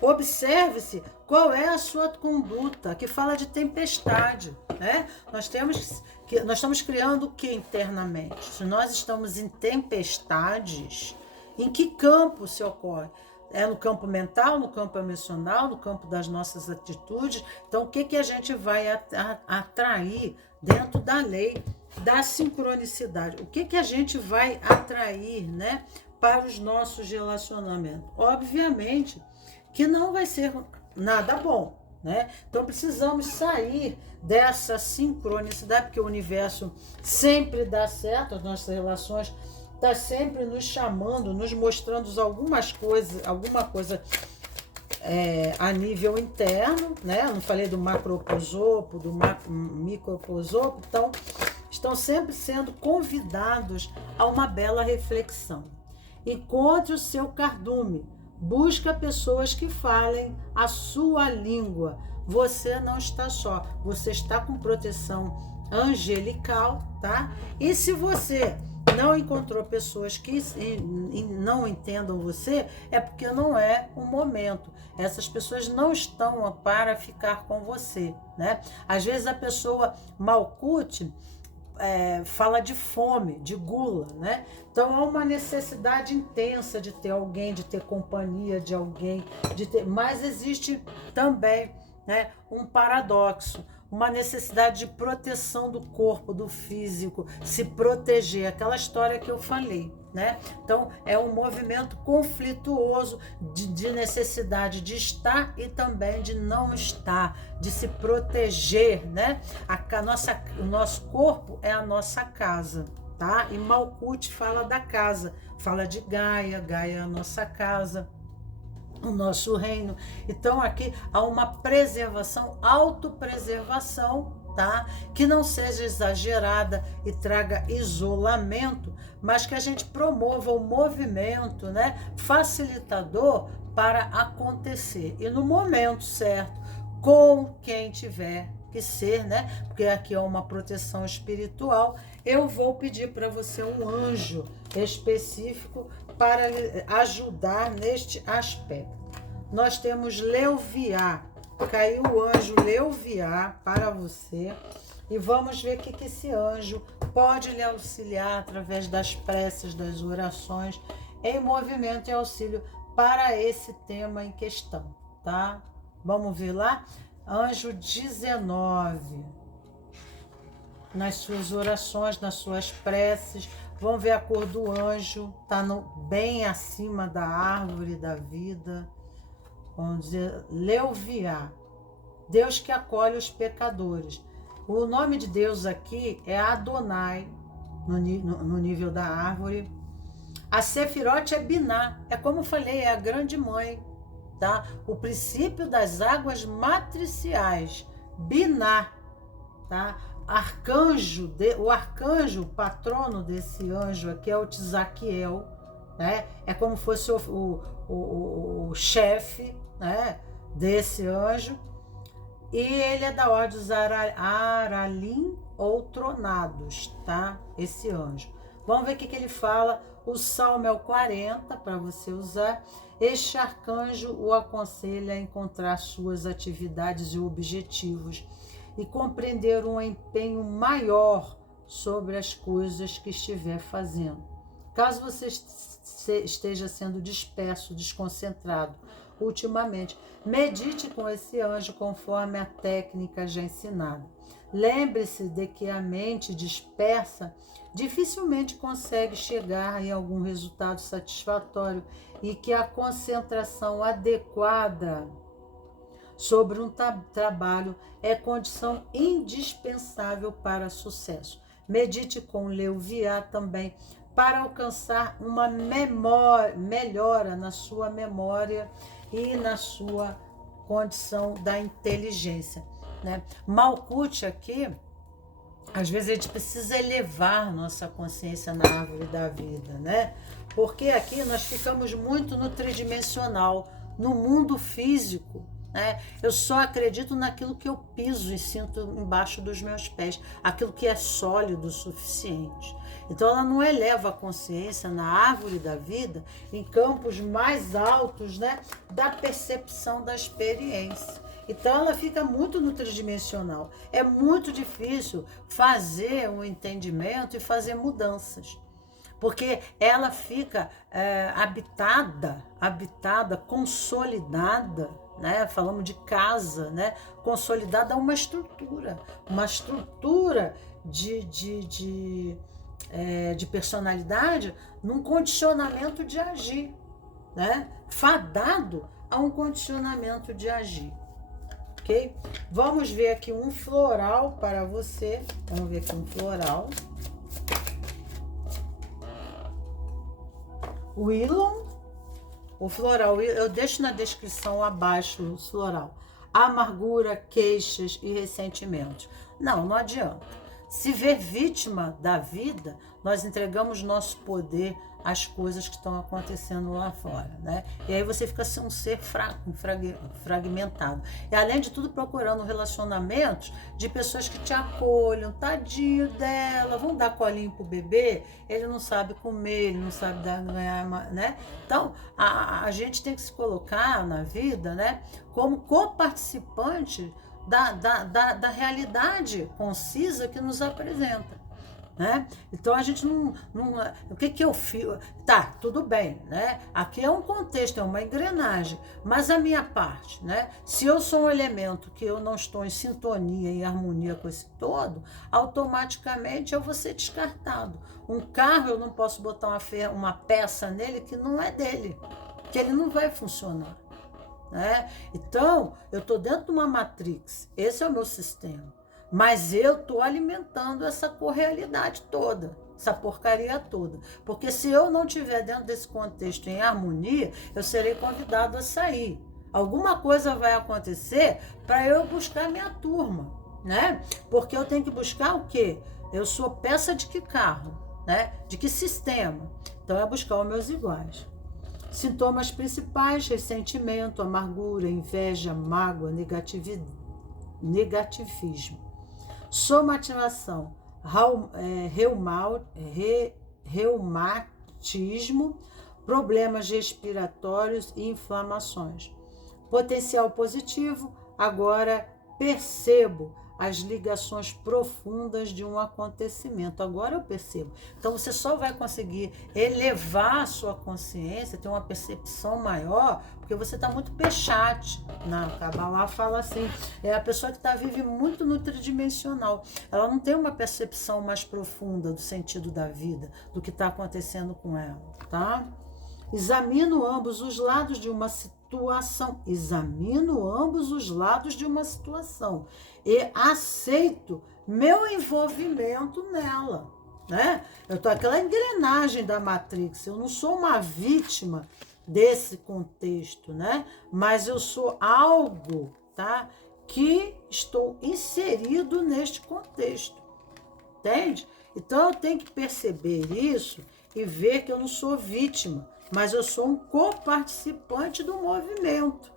observe-se qual é a sua conduta, que fala de tempestade, né? Nós estamos criando o que internamente? Se nós estamos em tempestades, em que campo se ocorre? É no campo mental, no campo emocional, no campo das nossas atitudes. Então, o que a gente vai atrair dentro da lei da sincronicidade? O que a gente vai atrair, né, para os nossos relacionamentos? Obviamente que não vai ser nada bom, né? Então, precisamos sair dessa sincronicidade, porque o universo sempre dá certo, as nossas relações está sempre nos chamando, nos mostrando alguma coisa a nível interno, né? Eu não falei do macroposopo, do microposopo, então estão sempre sendo convidados a uma bela reflexão. Encontre o seu cardume, busca pessoas que falem a sua língua. Você não está só, você está com proteção angelical, tá? E se você não encontrou pessoas que não entendam você, é porque não é o momento. Essas pessoas não estão para ficar com você, né? Às vezes a pessoa malcute fala de fome, de gula, né? Então há uma necessidade intensa de ter alguém, de ter companhia de alguém, mas existe também, né, um paradoxo, uma necessidade de proteção do corpo, do físico, se proteger, aquela história que eu falei, né? Então é um movimento conflituoso de necessidade de estar e também de não estar, de se proteger, né? O nosso corpo é a nossa casa, tá? E Malkuth fala da casa, fala de Gaia, Gaia é a nossa casa, o nosso reino. Então aqui há uma preservação, autopreservação, tá? Que não seja exagerada e traga isolamento, mas que a gente promova o movimento, né, facilitador para acontecer. E no momento certo, com quem tiver que ser, né? Porque aqui é uma proteção espiritual. Eu vou pedir para você um anjo específico para lhe ajudar neste aspecto. nós temos Leuviá. Caiu o anjo Leuviá para você. E vamos ver o que esse anjo pode lhe auxiliar através das preces, das orações, em movimento e auxílio para esse tema em questão, tá? Vamos ver lá? Anjo 19. Nas suas orações, nas suas preces, vamos ver a cor do anjo, tá bem acima da árvore da vida. Vamos dizer, Leuviá, Deus que acolhe os pecadores. O nome de Deus aqui é Adonai, no nível da árvore. A Sefirote é Biná, é como eu falei, é a grande mãe, tá? O princípio das águas matriciais, Biná, tá? O arcanjo, o patrono desse anjo aqui é o Tzaquiel, né? É como se fosse o chefe, né, desse anjo. E ele é da ordem dos Aralim ou Tronados, tá? Esse anjo. Vamos ver o que ele fala. O Salmo é o 40 para você usar. Este arcanjo o aconselha a encontrar suas atividades e objetivos e compreender um empenho maior sobre as coisas que estiver fazendo. Caso você esteja sendo disperso, desconcentrado ultimamente, medite com esse anjo conforme a técnica já ensinada. Lembre-se de que a mente dispersa dificilmente consegue chegar em algum resultado satisfatório e que a concentração adequada sobre um trabalho é condição indispensável para sucesso. Medite com Leuviá também para alcançar uma melhora na sua memória e na sua condição da inteligência, né? Malkuth aqui, às vezes a gente precisa elevar nossa consciência na árvore da vida, né? Porque aqui nós ficamos muito no tridimensional, no mundo físico, né? Eu só acredito naquilo que eu piso e sinto embaixo dos meus pés, aquilo que é sólido o suficiente. Então ela não eleva a consciência na árvore da vida, em campos mais altos, né, da percepção da experiência. Então ela fica muito no tridimensional. É muito difícil fazer um entendimento e fazer mudanças, porque ela fica habitada, consolidada, né? Falamos de casa, né? Consolidada a uma estrutura de personalidade num condicionamento de agir, né? Fadado a um condicionamento de agir, ok? Vamos ver aqui um floral para você. Vamos ver aqui um floral. Willon, o floral, eu deixo na descrição abaixo o floral. Amargura, queixas e ressentimentos. Não adianta. Se ver vítima da vida, nós entregamos nosso poder às coisas que estão acontecendo lá fora, né? E aí você fica um ser fraco, fragmentado. E além de tudo, procurando relacionamentos de pessoas que te acolham. Tadinho dela, vamos dar colinho pro bebê? Ele não sabe comer, ele não sabe ganhar, né? Então, a gente tem que se colocar na vida, né, como coparticipante da realidade concisa que nos apresenta, né? Então a gente não o que eu fiz? Tá, tudo bem, né? Aqui é um contexto, é uma engrenagem, mas a minha parte, né? Se eu sou um elemento que eu não estou em sintonia, em harmonia com esse todo, automaticamente eu vou ser descartado. Um carro, eu não posso botar uma peça nele que não é dele, que ele não vai funcionar, né? Então, eu estou dentro de uma matrix, esse é o meu sistema, mas eu estou alimentando essa correalidade toda, essa porcaria toda, porque se eu não estiver dentro desse contexto em harmonia, eu serei convidado a sair. Alguma coisa vai acontecer para eu buscar minha turma, né? Porque eu tenho que buscar o quê? Eu sou peça de que carro, né? De que sistema? Então é buscar os meus iguais. Sintomas principais: ressentimento, amargura, inveja, mágoa, negativismo. Somatização: reumatismo, problemas respiratórios e inflamações. Potencial positivo, agora percebo as ligações profundas de um acontecimento. Agora eu percebo. Então você só vai conseguir elevar a sua consciência, ter uma percepção maior, porque você está muito peixate. Na Kabbalah fala assim, é a pessoa que vive muito no tridimensional. Ela não tem uma percepção mais profunda do sentido da vida, do que está acontecendo com ela, tá? Examino ambos os lados de uma situação. Examino ambos os lados de uma situação e aceito meu envolvimento nela, né? Eu tô aquela engrenagem da Matrix. Eu não sou uma vítima desse contexto, né? Mas eu sou algo, tá? Que estou inserido neste contexto, entende? Então eu tenho que perceber isso e ver que eu não sou vítima, mas eu sou um coparticipante do movimento,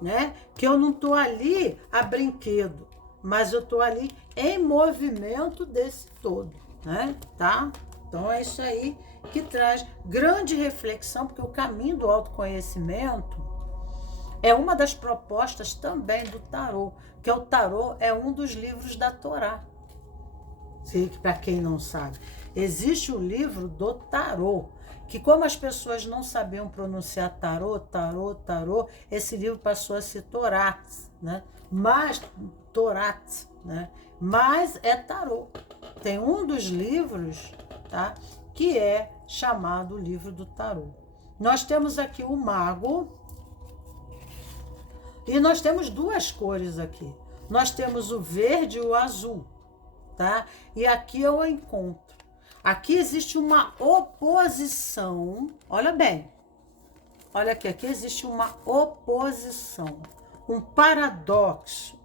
né? Que eu não estou ali a brinquedo, mas eu estou ali em movimento desse todo, né? Tá? Então é isso aí que traz grande reflexão, porque o caminho do autoconhecimento é uma das propostas também do tarô, que o tarô é um dos livros da Torá. Para quem não sabe, existe o livro do tarô, que como as pessoas não sabiam pronunciar tarô, esse livro passou a ser Torat, né? Né? Mas é tarô. Tem um dos livros, tá? Que é chamado o livro do tarô. Nós temos aqui o mago e nós temos duas cores aqui. Nós temos o verde e o azul, tá? E aqui é o encontro. Aqui existe uma oposição. Olha bem. Olha aqui existe uma oposição, um paradoxo,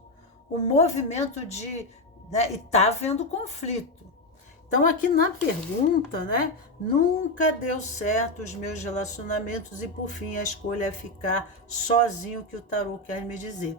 um movimento de, né, e tá havendo conflito. Então aqui na pergunta, né, nunca deu certo os meus relacionamentos e por fim a escolha é ficar sozinho, que o tarô quer me dizer.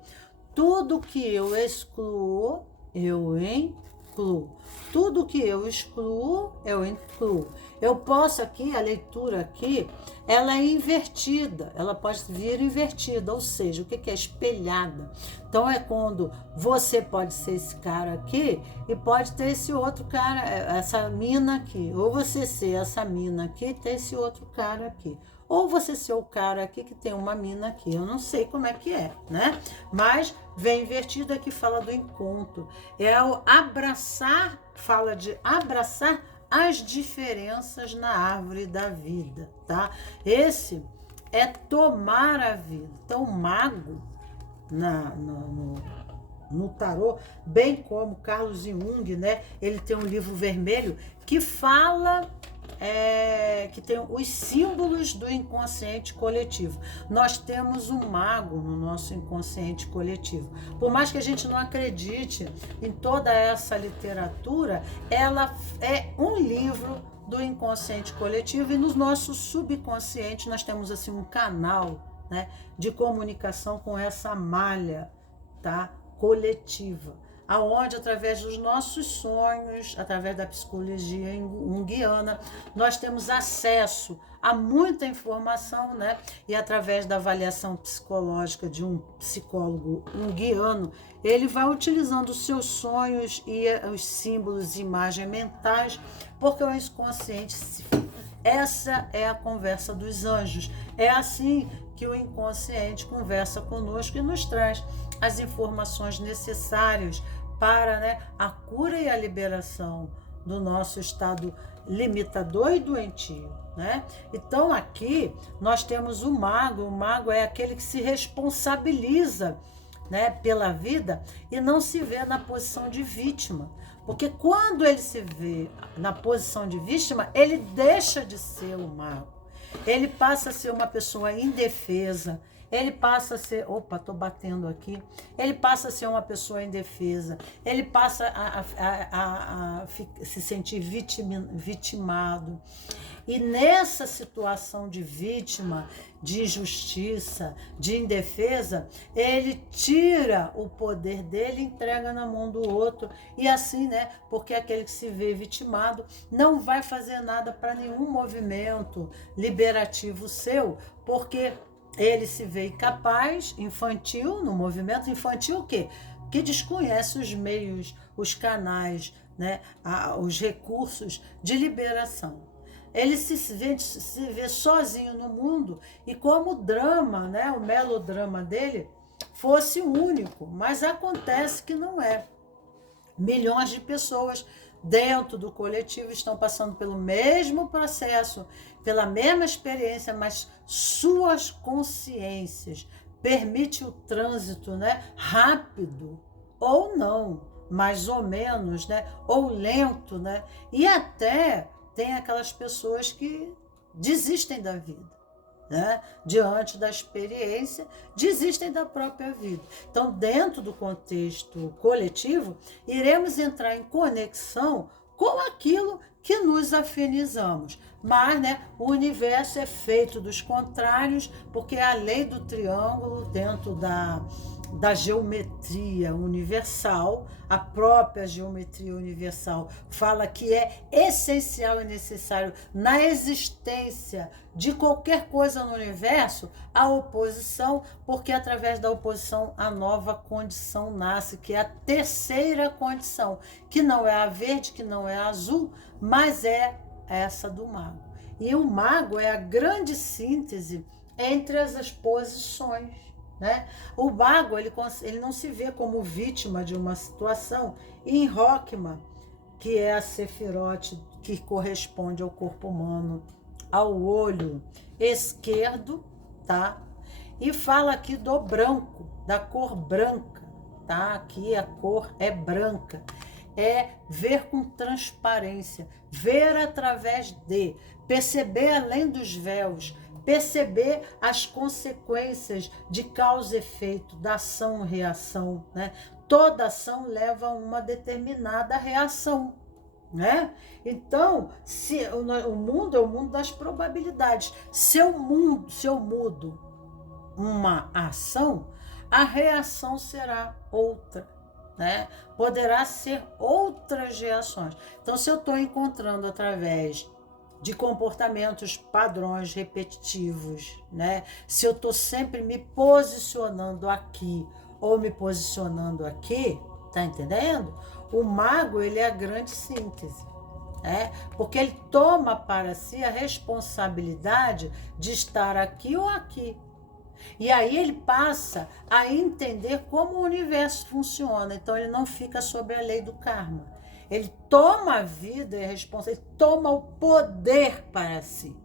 Tudo que eu excluo, eu incluo. Tudo que eu excluo, eu incluo. Eu posso aqui, a leitura aqui, ela é invertida, ela pode vir invertida, ou seja, o que é espelhada? Então é quando você pode ser esse cara aqui e pode ter esse outro cara, essa mina aqui, ou você ser essa mina aqui e ter esse outro cara aqui. Ou você ser o cara aqui que tem uma mina aqui. Eu não sei como é que é, né? Mas vem invertido aqui, fala do encontro. É o abraçar, fala de abraçar as diferenças na árvore da vida, tá? Esse é tomar a vida. Então, o mago, no tarô, bem como Carlos Jung, né? Ele tem um livro vermelho que fala... que tem os símbolos do inconsciente coletivo. Nós temos um mago no nosso inconsciente coletivo. Por mais que a gente não acredite em toda essa literatura, ela é um livro do inconsciente coletivo e no nosso subconsciente nós temos assim um canal, né, de comunicação com essa malha, tá, coletiva, aonde através dos nossos sonhos, através da psicologia junguiana, nós temos acesso a muita informação, né? E através da avaliação psicológica de um psicólogo junguiano, ele vai utilizando os seus sonhos e os símbolos e imagens mentais, porque o inconsciente, essa é a conversa dos anjos. É assim que o inconsciente conversa conosco e nos traz as informações necessárias para, né, a cura e a liberação do nosso estado limitador e doentio, né? Então aqui nós temos o mago é aquele que se responsabiliza, né, pela vida e não se vê na posição de vítima, porque quando ele se vê na posição de vítima, ele deixa de ser o mago, ele passa a ser uma pessoa indefesa. Ele passa a ser... Opa, tô batendo aqui. Ele passa a ser uma pessoa indefesa. Ele passa a se sentir vitimado. E nessa situação de vítima, de injustiça, de indefesa, ele tira o poder dele e entrega na mão do outro. E assim, né? Porque aquele que se vê vitimado não vai fazer nada para nenhum movimento liberativo seu, porque Ele se vê incapaz, infantil, no movimento infantil o quê? Que desconhece os meios, os canais, né, os recursos de liberação. Ele se vê sozinho no mundo e como o drama, né, o melodrama dele fosse único, mas acontece que não é. Milhões de pessoas dentro do coletivo estão passando pelo mesmo processo, pela mesma experiência, mas suas consciências permitem o trânsito, né, rápido ou não, mais ou menos, né, ou lento, né? E até tem aquelas pessoas que desistem da vida, né? Diante da experiência, desistem da própria vida. Então, dentro do contexto coletivo, iremos entrar em conexão com aquilo que nos afinizamos. Mas, né, o universo é feito dos contrários, porque a lei do triângulo, dentro da geometria universal, a própria geometria universal fala que é essencial e necessário na existência de qualquer coisa no universo a oposição, porque através da oposição a nova condição nasce, que é a terceira condição, que não é a verde, que não é a azul, mas é essa do mago. E o mago é a grande síntese entre as posições, né? O mago ele não se vê como vítima de uma situação. E em Rockman, que é a Sefirote que corresponde ao corpo humano, ao olho esquerdo, tá? E fala aqui do branco, da cor branca, tá? Aqui a cor é branca. É ver com transparência, ver através de, perceber além dos véus, perceber as consequências de causa e efeito, da ação e reação, né? Toda ação leva a uma determinada reação, né? Então, se o mundo é o mundo das probabilidades. Se eu mudo uma ação, a reação será outra, né? Poderá ser outras reações. Então, se eu estou encontrando através de comportamentos padrões repetitivos, né? Se eu estou sempre me posicionando aqui ou me posicionando aqui, tá entendendo? O mago, ele é a grande síntese, né? Porque ele toma para si a responsabilidade de estar aqui ou aqui. E aí ele passa a entender como o universo funciona. Então ele não fica sob a lei do karma. Ele toma a vida e a responsabilidade, ele toma o poder para si,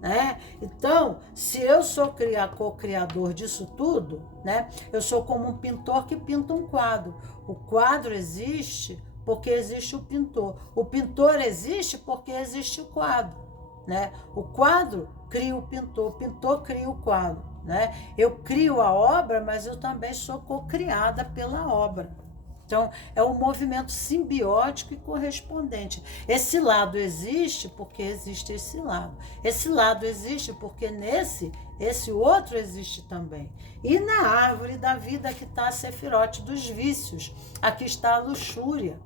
né? Então, se eu sou co-criador disso tudo, né? Eu sou como um pintor que pinta um quadro. O quadro existe porque existe o pintor. O pintor existe porque existe o quadro, né? O quadro cria o pintor cria o quadro, né? Eu crio a obra, mas eu também sou co-criada pela obra. Então, é um movimento simbiótico e correspondente. Esse lado existe porque existe esse lado. Esse lado existe porque esse outro existe também. E na árvore da vida que está a Sefirote dos vícios, aqui está a luxúria.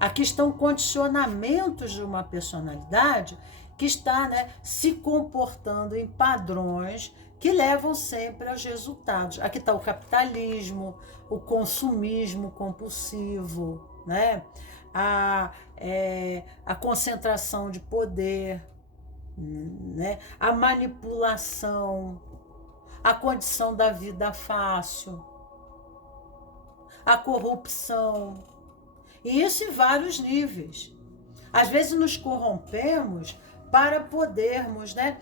Aqui estão condicionamentos de uma personalidade que está, né, se comportando em padrões que levam sempre aos resultados. Aqui está o capitalismo, o consumismo compulsivo, né? A concentração de poder, né? A manipulação, a condição da vida fácil, a corrupção, e isso em vários níveis. Às vezes nos corrompemos para podermos, né,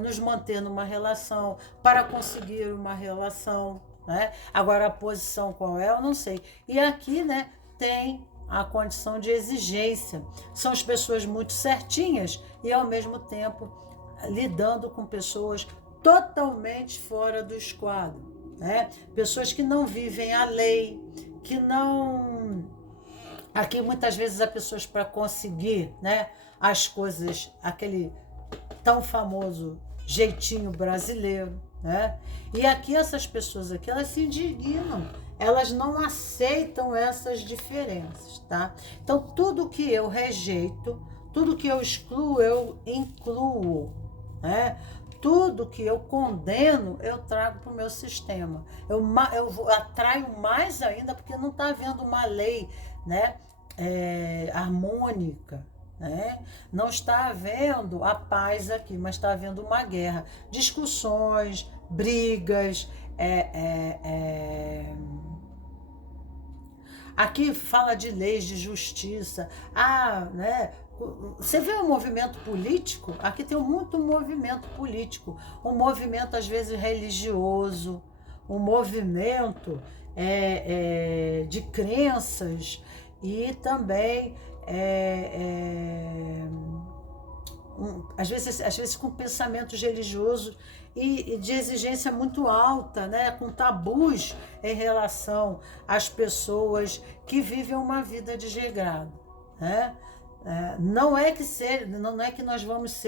nos manter numa relação, para conseguir uma relação, né? Agora a posição qual é, eu não sei. E aqui, né, tem a condição de exigência. São as pessoas muito certinhas e ao mesmo tempo lidando com pessoas totalmente fora do esquadro, né? Pessoas que não vivem a lei, que não... Aqui muitas vezes as pessoas para conseguir, né, as coisas, aquele tão famoso jeitinho brasileiro, né? E aqui essas pessoas aqui, elas se indignam, elas não aceitam essas diferenças, tá? Então tudo que eu rejeito, tudo que eu excluo, eu incluo, né? tudo que eu condeno, eu trago para o meu sistema. Eu atraio mais ainda, porque não está havendo uma lei, né, harmônica. Né? Não está havendo a paz aqui, mas está havendo uma guerra. Discussões, brigas. Aqui fala de leis de justiça. Né? Você vê o movimento político? Aqui tem muito movimento político, um movimento às vezes religioso, um movimento de crenças e também às vezes com pensamentos religiosos e de exigência muito alta, né? Com tabus em relação às pessoas que vivem uma vida desregrada, né? Não é que nós vamos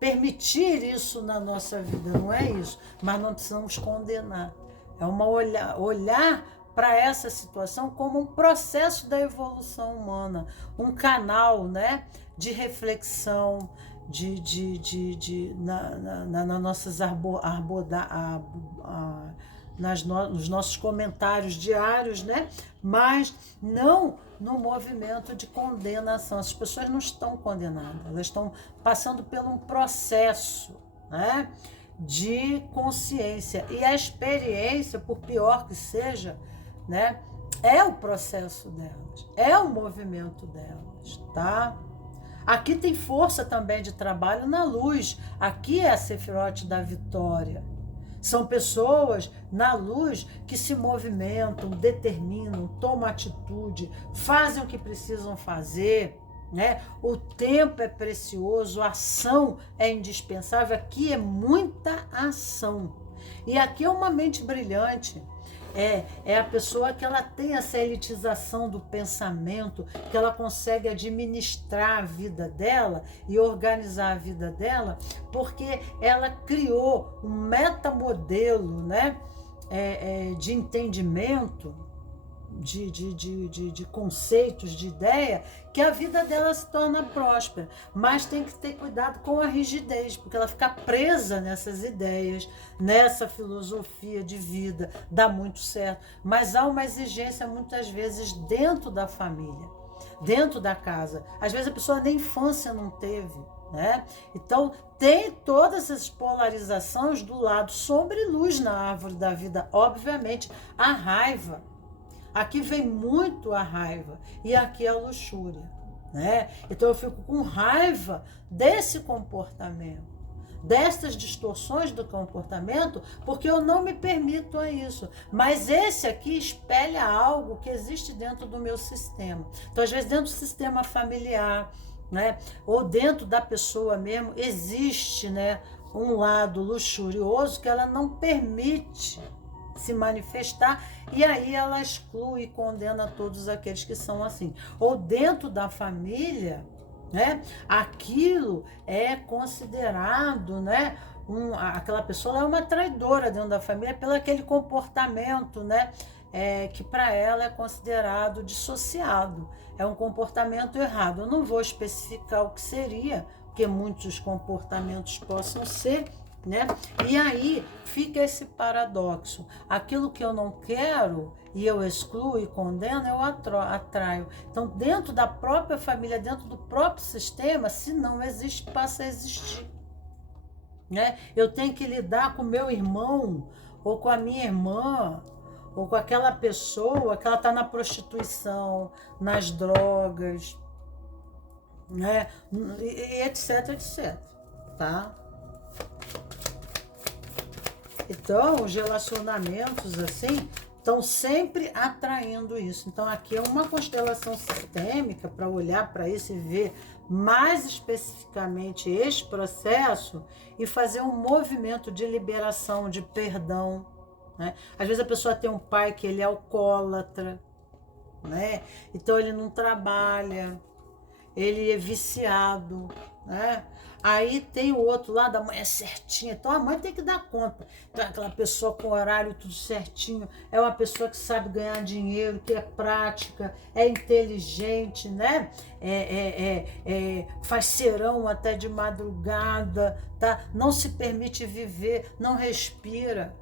permitir isso na nossa vida, não é isso, mas não precisamos condenar. É olhar para essa situação como um processo da evolução humana, um canal, né, de reflexão, nas nossas nos nossos comentários diários, né? Mas não no movimento de condenação. As pessoas não estão condenadas, elas estão passando por um processo, né, de consciência. E a experiência, por pior que seja, né, é o processo delas, é o movimento delas, tá? Aqui tem força também de trabalho na luz. Aqui é a Sefirote da vitória. São pessoas na luz que se movimentam, determinam, tomam atitude, fazem o que precisam fazer, né? O tempo é precioso, a ação é indispensável. Aqui é muita ação. E aqui é uma mente brilhante. É a pessoa que ela tem essa elitização do pensamento, que ela consegue administrar a vida dela e organizar a vida dela, porque ela criou um metamodelo, né, de entendimento, de conceitos, de ideia, que a vida dela se torna próspera. Mas tem que ter cuidado com a rigidez, porque ela fica presa nessas ideias, nessa filosofia de vida, dá muito certo. Mas há uma exigência muitas vezes dentro da família, dentro da casa. Às vezes a pessoa nem infância não teve, né? Então tem todas essas polarizações do lado sombra e luz na árvore da vida. Obviamente, a raiva. Aqui vem muito a raiva e aqui a luxúria, né? Então eu fico com raiva desse comportamento, destas distorções do comportamento, porque eu não me permito a isso. Mas esse aqui espelha algo que existe dentro do meu sistema. Então, às vezes, dentro do sistema familiar, né, ou dentro da pessoa mesmo, existe, né, um lado luxurioso que ela não permite se manifestar, e aí ela exclui e condena todos aqueles que são assim. Ou dentro da família, né, aquilo é considerado, né, aquela pessoa é uma traidora dentro da família pelo aquele comportamento, né, que para ela é considerado dissociado, é um comportamento errado. Eu não vou especificar o que seria, porque muitos comportamentos possam ser, né? E aí fica esse paradoxo. Aquilo que eu não quero e eu excluo e condeno, eu atraio. Então, dentro da própria família, dentro do próprio sistema, se não existe, passa a existir, né? Eu tenho que lidar com meu irmão ou com a minha irmã ou com aquela pessoa que ela está na prostituição, nas drogas, né? E etc, etc, tá? Então, os relacionamentos, assim, estão sempre atraindo isso. Então, aqui é uma constelação sistêmica para olhar para isso e ver mais especificamente este processo e fazer um movimento de liberação, de perdão, né? Às vezes a pessoa tem um pai que ele é alcoólatra, né? Então, ele não trabalha. ele é viciado, né? Aí tem o outro lado, a mãe é certinha, então a mãe tem que dar conta. Então aquela pessoa com horário tudo certinho, é uma pessoa que sabe ganhar dinheiro, que é prática, é inteligente, né? Faz serão até de madrugada, tá? Não se permite viver, não respira,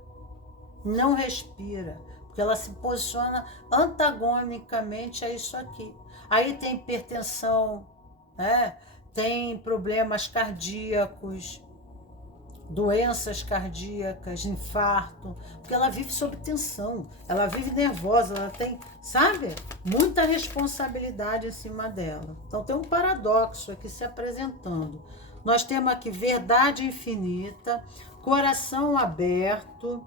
porque ela se posiciona antagonicamente a isso aqui. Aí tem hipertensão, né? Tem problemas cardíacos, doenças cardíacas, infarto, porque ela vive sob tensão, ela vive nervosa, ela tem, sabe, muita responsabilidade em cima dela. Então tem um paradoxo aqui se apresentando. Nós temos aqui verdade infinita, coração aberto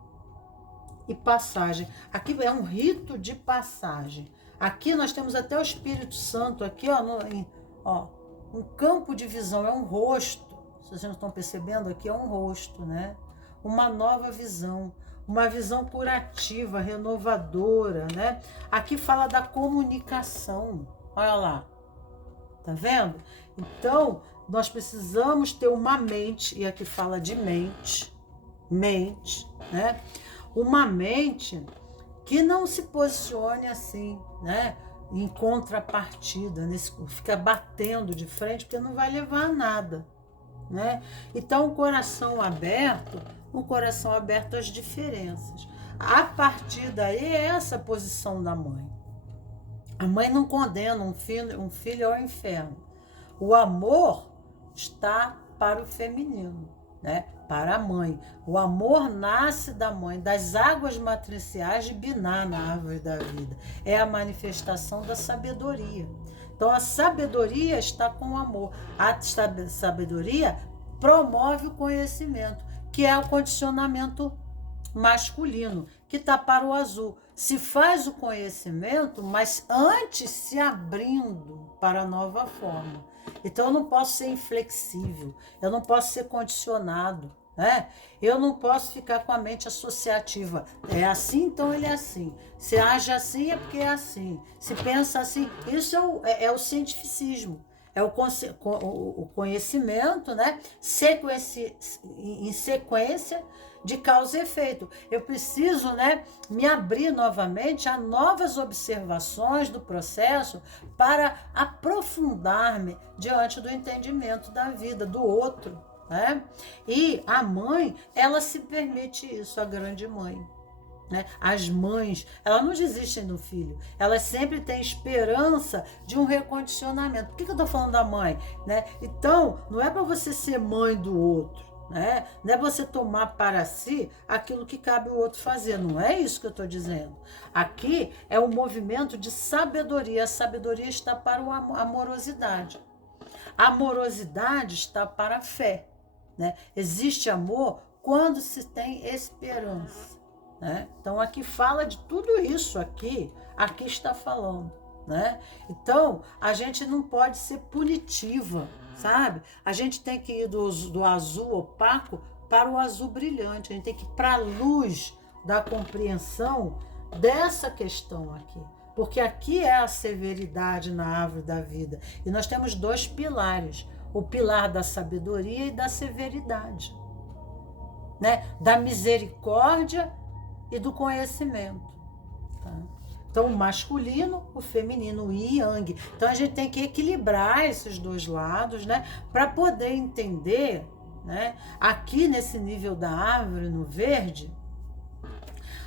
e passagem. Aqui é um rito de passagem. Aqui nós temos até o Espírito Santo, aqui, ó, um campo de visão, é um rosto. Se vocês não estão percebendo, aqui é um rosto, né? Uma nova visão, uma visão curativa, renovadora, né? Aqui fala da comunicação. Olha lá. Tá vendo? Então, nós precisamos ter uma mente, e aqui fala de mente, né? Uma mente que não se posicione assim, né? Em contrapartida, fica batendo de frente, porque não vai levar a nada, né? Então, um coração aberto às diferenças. A partir daí, é essa posição da mãe. A mãe não condena um filho ao inferno. O amor está para o feminino, né? Para a mãe. O amor nasce da mãe, das águas matriciais de Biná na árvore da vida. É a manifestação da sabedoria. Então a sabedoria está com o amor. A sabedoria promove o conhecimento, que é o condicionamento masculino, que está para o azul. Se faz o conhecimento, mas antes se abrindo para a nova forma. Então eu não posso ser inflexível, eu não posso ser condicionado, né? Eu não posso ficar com a mente associativa. É assim, então ele é assim. Se age assim, é porque é assim. Se pensa assim, isso é o cientificismo. É o conhecimento, né? Em sequência de causa e efeito. Eu preciso, né, me abrir novamente a novas observações do processo para aprofundar-me diante do entendimento da vida, do outro, né? E a mãe, ela se permite isso, a grande mãe. Né? As mães, elas não desistem do filho, elas sempre têm esperança de um recondicionamento. Por que eu estou falando da mãe? Né? Então, não é para você ser mãe do outro, né? Não é você tomar para si aquilo que cabe o outro fazer, não é isso que eu estou dizendo. Aqui é um movimento de sabedoria, a sabedoria está para a amorosidade. A amorosidade está para a fé, né? Existe amor quando se tem esperança. Né? Então aqui fala de tudo isso aqui está falando, né? Então a gente não pode ser punitiva, sabe? A gente tem que ir do azul opaco para o azul brilhante, a gente tem que ir para a luz da compreensão dessa questão aqui, porque aqui é a severidade na árvore da vida, e nós temos dois pilares, o pilar da sabedoria e da severidade, né? Da misericórdia e do conhecimento. Tá? Então, o masculino, o feminino, o yin e yang. Então, a gente tem que equilibrar esses dois lados, né? Para poder entender, né? Aqui nesse nível da árvore, no verde,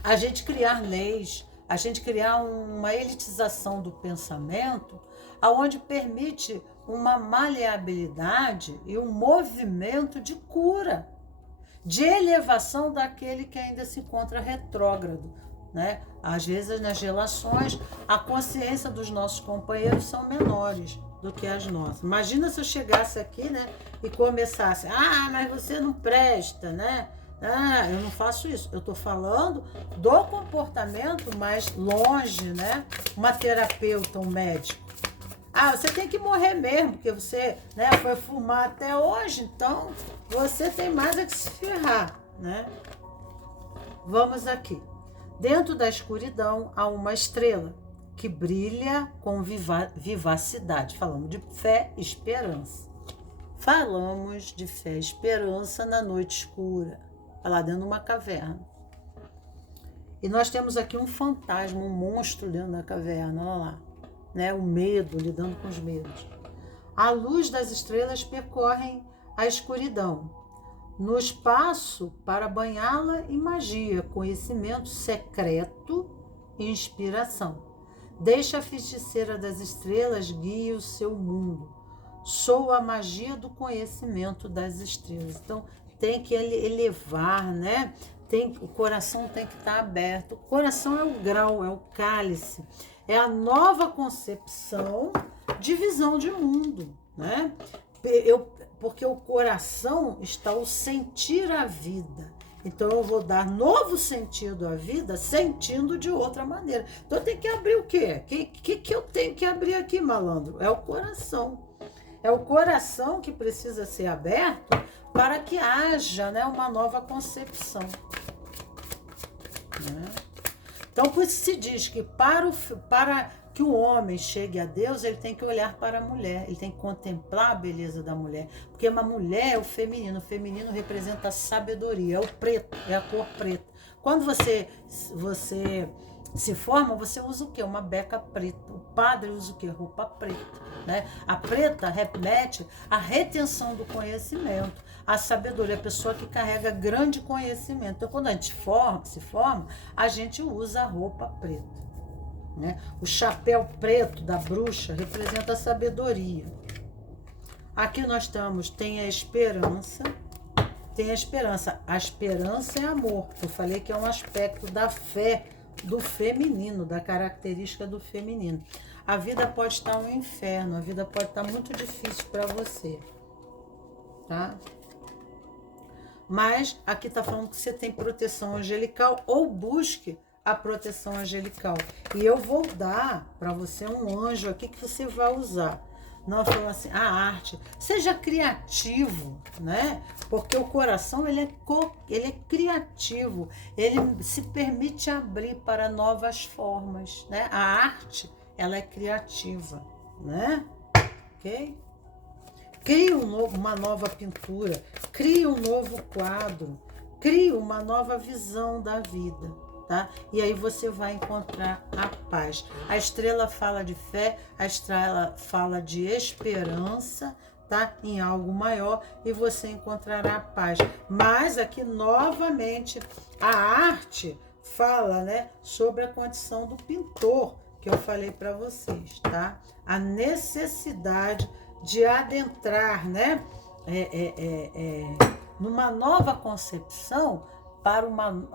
a gente criar leis, a gente criar uma elitização do pensamento, aonde permite uma maleabilidade e um movimento de cura, de elevação daquele que ainda se encontra retrógrado, né? Às vezes, nas relações, a consciência dos nossos companheiros são menores do que as nossas. Imagina se eu chegasse aqui, né, e começasse, mas você não presta, né? Eu não faço isso. Eu estou falando do comportamento mais longe, né? Uma terapeuta, um médico. Você tem que morrer mesmo, porque você, né, foi fumar até hoje, então você tem mais a que se ferrar, né? Vamos aqui. Dentro da escuridão há uma estrela. que brilha com vivacidade. Falamos de fé e esperança. Falamos de fé e esperança na noite escura, lá dentro de uma caverna. E nós temos aqui um fantasma, um monstro dentro da caverna, olha lá, né? O medo, lidando com os medos. A luz das estrelas percorre a escuridão, no espaço para banhá-la em magia, conhecimento secreto e inspiração. Deixa a feiticeira das estrelas guie o seu mundo. Sou a magia do conhecimento das estrelas. Então, tem que elevar, né? O coração tem que estar aberto. O coração é o grau, é o cálice. É a nova concepção de visão de mundo, né? Porque o coração está o sentir a vida. Então, eu vou dar novo sentido à vida sentindo de outra maneira. Então, tem que abrir o quê? Que eu tenho que abrir aqui, malandro? É o coração. É o coração que precisa ser aberto para que haja, né, uma nova concepção. Né? Então, por isso se diz que para que o homem chegue a Deus, ele tem que olhar para a mulher, ele tem que contemplar a beleza da mulher, porque uma mulher é o feminino representa a sabedoria, é o preto, é a cor preta. Quando você se forma, você usa o quê? Uma beca preta. O padre usa o quê? Roupa preta. Né? A preta remete à retenção do conhecimento, à sabedoria, a pessoa que carrega grande conhecimento. Então, quando a gente se forma, a gente usa a roupa preta. Né? O chapéu preto da bruxa representa a sabedoria. Aqui nós tem a esperança. Tem a esperança. A esperança é amor. Eu falei que é um aspecto da fé do feminino, da característica do feminino. A vida pode estar um inferno, a vida pode estar muito difícil para você, tá? Mas aqui está falando que você tem proteção angelical, ou busque a proteção angelical. E eu vou dar para você um anjo aqui que você vai usar. Não, falou assim, a arte, seja criativo, né? Porque o coração, ele é criativo, ele se permite abrir para novas formas, né? A arte, ela é criativa, né? Ok? Crie uma nova pintura, crie um novo quadro, crie uma nova visão da vida, tá? E aí você vai encontrar a paz. A estrela fala de fé, a estrela fala de esperança, tá? Em algo maior, e você encontrará a paz. Mas aqui, novamente, a arte fala, né, sobre a condição do pintor, que eu falei para vocês, tá? A necessidade de adentrar, né, numa nova concepção,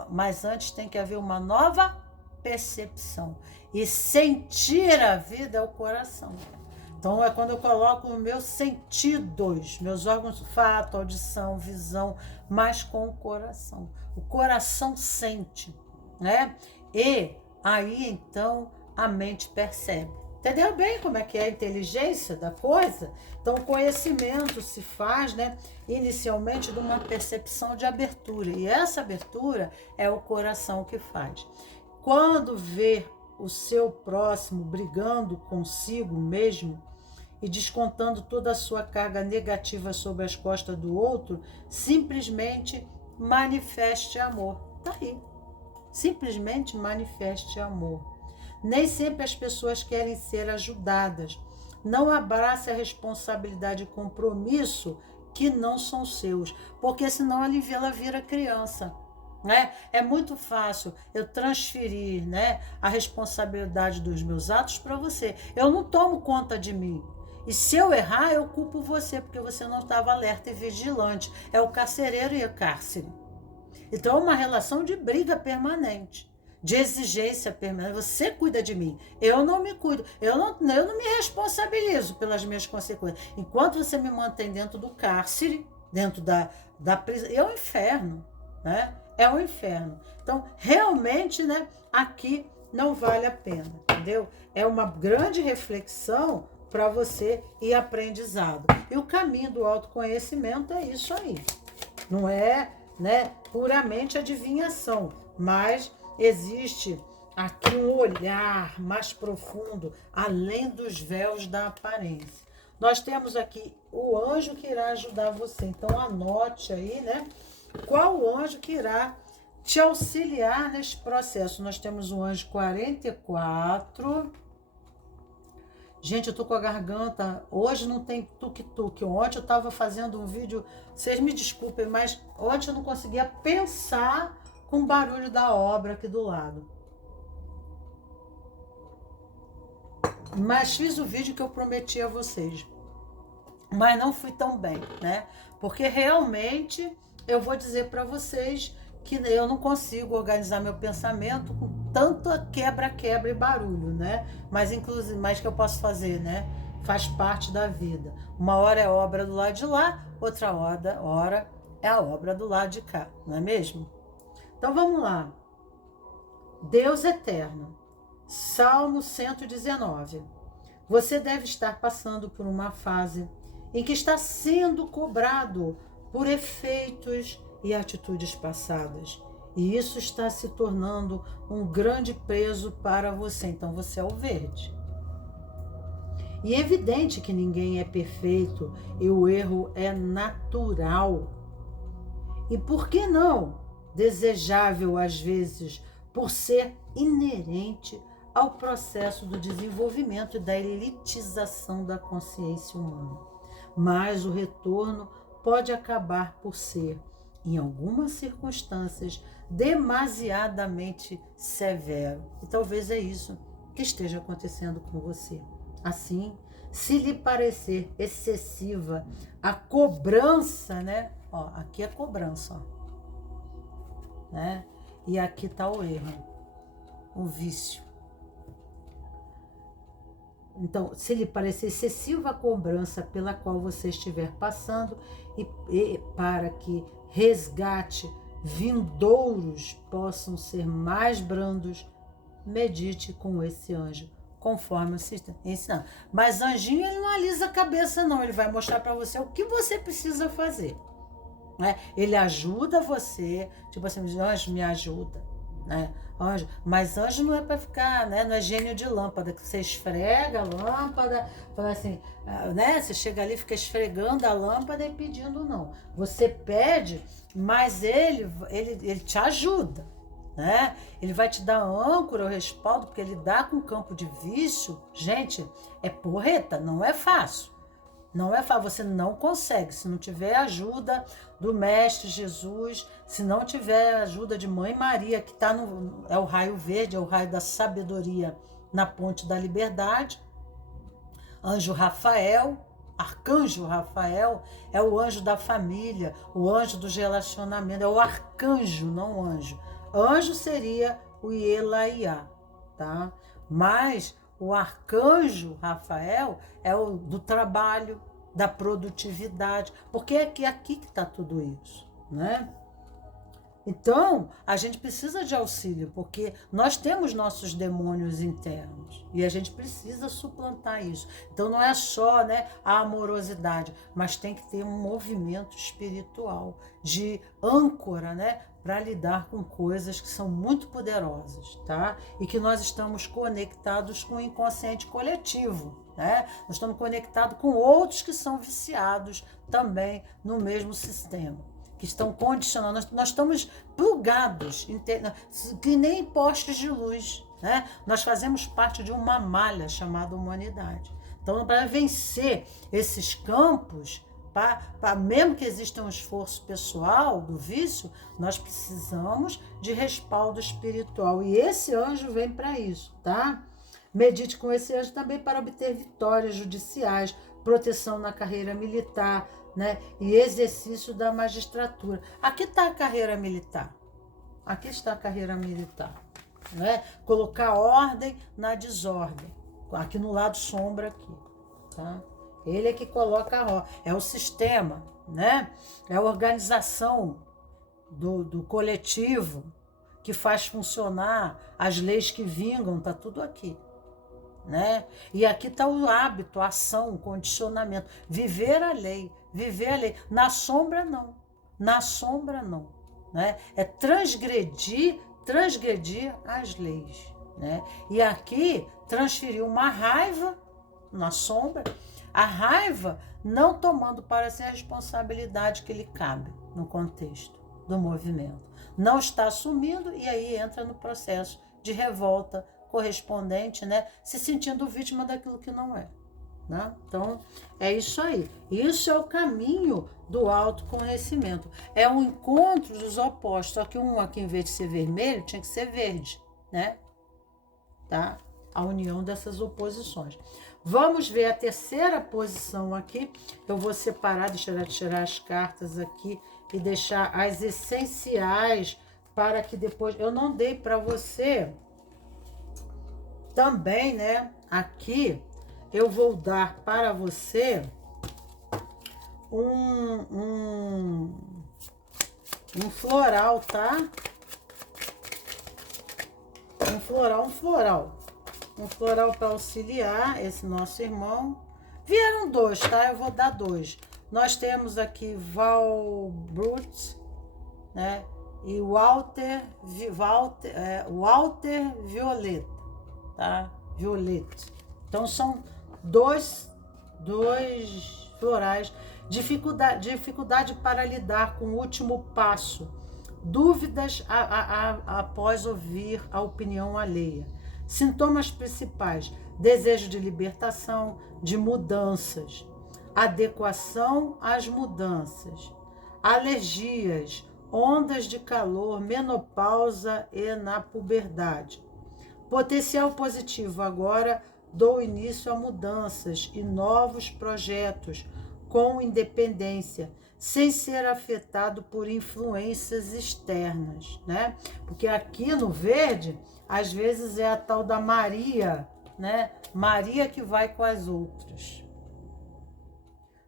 mas antes tem que haver uma nova percepção. E sentir a vida é o coração. Então, é quando eu coloco os meus sentidos, meus órgãos, olfato, audição, visão, mas com o coração. O coração sente, né? E aí, então, a mente percebe. Entendeu bem como é que é a inteligência da coisa? Então, o conhecimento se faz, né, inicialmente de uma percepção de abertura. E essa abertura é o coração que faz. Quando vê o seu próximo brigando consigo mesmo e descontando toda a sua carga negativa sobre as costas do outro, simplesmente manifeste amor. Tá aí. Simplesmente manifeste amor. Nem sempre as pessoas querem ser ajudadas. Não abrace a responsabilidade e compromisso que não são seus, porque senão ela vira criança. Né? É muito fácil eu transferir, né, a responsabilidade dos meus atos para você. Eu não tomo conta de mim. E se eu errar, eu culpo você, porque você não estava alerta e vigilante. É o carcereiro e o cárcere. Então é uma relação de briga permanente, de exigência permanente. Você cuida de mim, eu não me cuido, eu não me responsabilizo pelas minhas consequências. Enquanto você me mantém dentro do cárcere, dentro da prisão, é um inferno, né? É um inferno. Então, realmente, né, aqui não vale a pena, entendeu? É uma grande reflexão para você e aprendizado. E o caminho do autoconhecimento é isso aí. Não é, né, puramente adivinhação, mas existe aqui um olhar mais profundo, além dos véus da aparência. Nós temos aqui o anjo que irá ajudar você. Então anote aí, né? Qual anjo que irá te auxiliar nesse processo? Nós temos o anjo 44. Gente, eu tô com a garganta. Hoje não tem tuk-tuk. Ontem eu tava fazendo um vídeo. Vocês me desculpem, mas ontem eu não conseguia pensar com o barulho da obra aqui do lado. Mas fiz o vídeo que eu prometi a vocês. Mas não fui tão bem, né? Porque realmente eu vou dizer para vocês que eu não consigo organizar meu pensamento com tanta quebra-quebra e barulho, né? Mas inclusive, mais que eu posso fazer, né? Faz parte da vida. Uma hora é obra do lado de lá, outra hora é a obra do lado de cá, não é mesmo? Então vamos lá. Deus eterno. Salmo 119. Você deve estar passando por uma fase em que está sendo cobrado por efeitos e atitudes passadas. E isso está se tornando um grande peso para você. Então você é o verde. E é evidente que ninguém é perfeito e o erro é natural. E por que não? Desejável às vezes, por ser inerente ao processo do desenvolvimento e da elitização da consciência humana. Mas o retorno pode acabar por ser, em algumas circunstâncias, demasiadamente severo. E talvez é isso que esteja acontecendo com você. Assim, se lhe parecer excessiva a cobrança, né? Ó, aqui é cobrança, ó, né? E aqui está o erro, o vício. Então, se lhe parecer excessiva a cobrança pela qual você estiver passando e para que resgate vindouros possam ser mais brandos, medite com esse anjo, conforme eu ensinar. Mas anjinho, ele não alisa a cabeça, não. Ele vai mostrar para você o que você precisa fazer. Né? Ele ajuda você, tipo assim, anjo, me ajuda. Né? Anjo, mas anjo não é para ficar, né? Não é gênio de lâmpada, que você esfrega a lâmpada, fala assim, né? Você chega ali, fica esfregando a lâmpada e pedindo, não. Você pede, mas ele te ajuda, né? Ele vai te dar âncora, o respaldo, porque ele dá com campo de vício. Gente, é porreta, não é fácil. Não é fácil, você não consegue. Se não tiver ajuda do Mestre Jesus, se não tiver ajuda de Mãe Maria, que tá é o raio verde, é o raio da sabedoria na ponte da liberdade. Anjo Rafael, Arcanjo Rafael, é o anjo da família, o anjo dos relacionamentos, é o arcanjo, não o anjo. Anjo seria o Ielaiá, tá? Mas o arcanjo Rafael é o do trabalho, da produtividade, porque é aqui que está tudo isso, né? Então, a gente precisa de auxílio, porque nós temos nossos demônios internos e a gente precisa suplantar isso. Então, não é só, né, a amorosidade, mas tem que ter um movimento espiritual de âncora, né, para lidar com coisas que são muito poderosas, tá? E que nós estamos conectados com o inconsciente coletivo, né? Nós estamos conectados com outros que são viciados também no mesmo sistema, que estão condicionando. Nós estamos plugados, que nem postes de luz, né? Nós fazemos parte de uma malha chamada humanidade. Então, para vencer esses campos, mesmo que exista um esforço pessoal do vício, nós precisamos de respaldo espiritual. E esse anjo vem para isso, tá? Medite com esse anjo também para obter vitórias judiciais, proteção na carreira militar, né? E exercício da magistratura. Aqui está a carreira militar. Aqui está a carreira militar. Né? Colocar ordem na desordem. Aqui no lado sombra aqui, tá? Ele é que coloca a ordem. É o sistema, né? É a organização do coletivo que faz funcionar as leis que vingam, tá tudo aqui. Né? E aqui está o hábito, a ação, o condicionamento. Viver a lei, viver a lei. Na sombra, não. Na sombra, não. Né? É transgredir as leis. né? E aqui transferiu uma raiva na sombra, a raiva não tomando para si a responsabilidade que lhe cabe no contexto do movimento. Não está assumindo e aí entra no processo de revolta correspondente, né? Se sentindo vítima daquilo que não é. Né? Então, é isso aí. Isso é o caminho do autoconhecimento. É um encontro dos opostos. Só que um aqui, em vez de ser vermelho, tinha que ser verde, né? Tá? A união dessas oposições. Vamos ver a terceira posição aqui. Eu vou separar, deixa eu tirar as cartas aqui e deixar as essenciais para que depois... Eu não dei para você também, né? Aqui... Eu vou dar para você um floral, tá? Um floral. Um floral para auxiliar esse nosso irmão. Vieram dois, tá? Eu vou dar dois. Nós temos aqui Valbrut, né? E Walter Violeta, tá? Violeta. Então, são dois florais. Dificuldade para lidar com o último passo. Dúvidas após ouvir a opinião alheia. Sintomas principais: desejo de libertação, de mudanças. Adequação às mudanças. Alergias, ondas de calor, menopausa e na puberdade. Potencial positivo agora. Dou início a mudanças e novos projetos com independência, sem ser afetado por influências externas, né? Porque aqui no verde, às vezes é a tal da Maria, né? Maria que vai com as outras.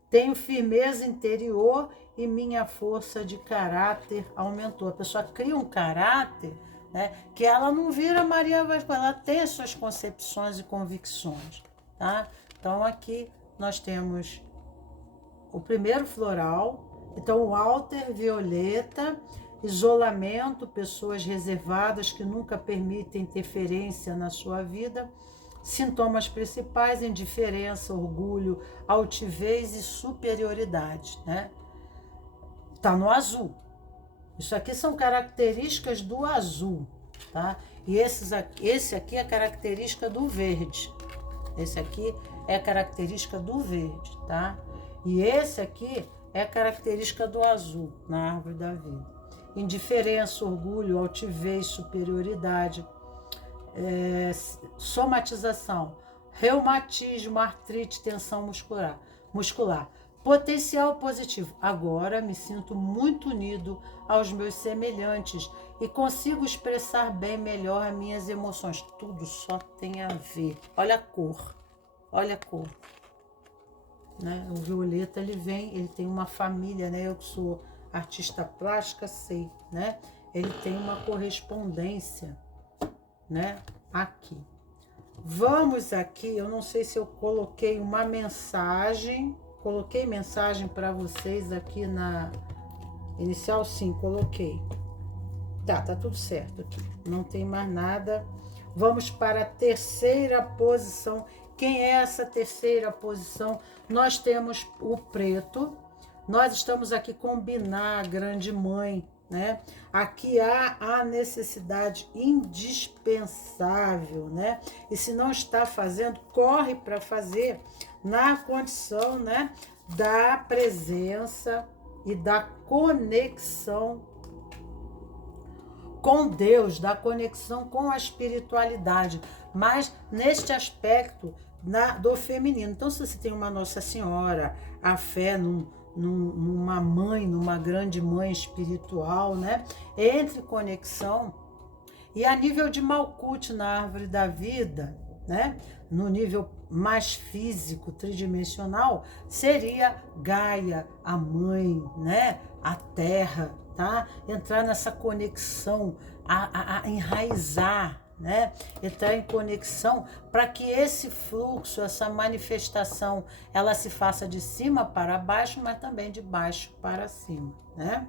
Tenho firmeza interior e minha força de caráter aumentou. A pessoa cria um caráter, né, que ela não vira Maria Vasco, ela tem as suas concepções e convicções, tá? Então aqui nós temos o primeiro floral, então o Walter Violeta, isolamento, pessoas reservadas que nunca permitem interferência na sua vida, sintomas principais: indiferença, orgulho, altivez e superioridade, né? Tá no azul. Isso aqui são características do azul, tá? E esse aqui é característica do verde. Esse aqui é característica do verde, tá? E esse aqui é característica do azul, na árvore da vida. Indiferença, orgulho, altivez, superioridade, somatização, reumatismo, artrite, tensão muscular. Potencial positivo. Agora me sinto muito unido aos meus semelhantes e consigo expressar bem melhor as minhas emoções. Tudo só tem a ver. Olha a cor. Olha a cor. Né? O violeta, ele tem uma família, né? Eu que sou artista plástica, sei, né? Ele tem uma correspondência, né? Aqui. Vamos aqui, eu não sei se eu coloquei uma mensagem. Coloquei mensagem para vocês aqui na inicial, sim, coloquei. Tá tudo certo aqui. Não tem mais nada. Vamos para a terceira posição. Quem é essa terceira posição? Nós temos o preto. Nós estamos aqui combinar a grande mãe, né? Aqui há a necessidade indispensável, né? E se não está fazendo, corre para fazer, na condição, né, da presença e da conexão com Deus, da conexão com a espiritualidade, mas neste aspecto do feminino. Então, se você tem uma Nossa Senhora, a fé numa mãe, numa grande mãe espiritual, né, entre conexão, e a nível de Malkuth na árvore da vida, né, no nível mais físico, tridimensional, seria Gaia, a mãe, né, a terra, tá? Entrar nessa conexão, a enraizar, né? Entrar em conexão para que esse fluxo, essa manifestação, ela se faça de cima para baixo, mas também de baixo para cima, né?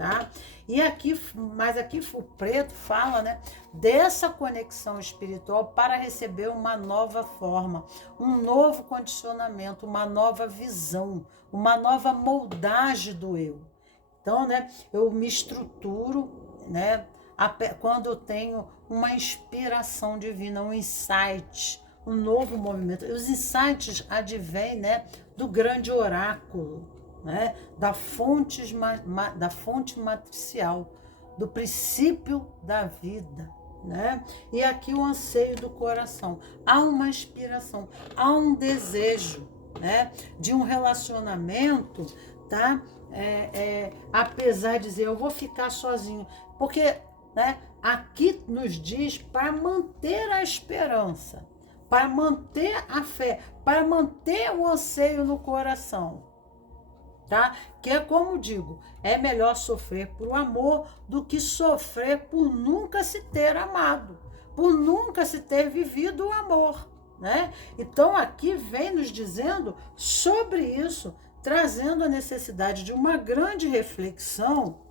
tá? E aqui, mas aqui o preto fala, né, dessa conexão espiritual para receber uma nova forma, um novo condicionamento, uma nova visão, uma nova moldagem do eu. Então, né, eu me estruturo, né, quando eu tenho uma inspiração divina, um insight, um novo movimento. Os insights advêm, né, do grande oráculo, né, da fonte matricial, do princípio da vida, né? E aqui o anseio do coração. Há uma inspiração, há um desejo, né, de um relacionamento, tá? Apesar de dizer, eu vou ficar sozinho, porque, né, aqui nos diz para manter a esperança, para manter a fé, para manter o anseio no coração, tá? Que é como digo, é melhor sofrer por amor do que sofrer por nunca se ter amado, por nunca se ter vivido o amor, né? Então aqui vem nos dizendo sobre isso, trazendo a necessidade de uma grande reflexão,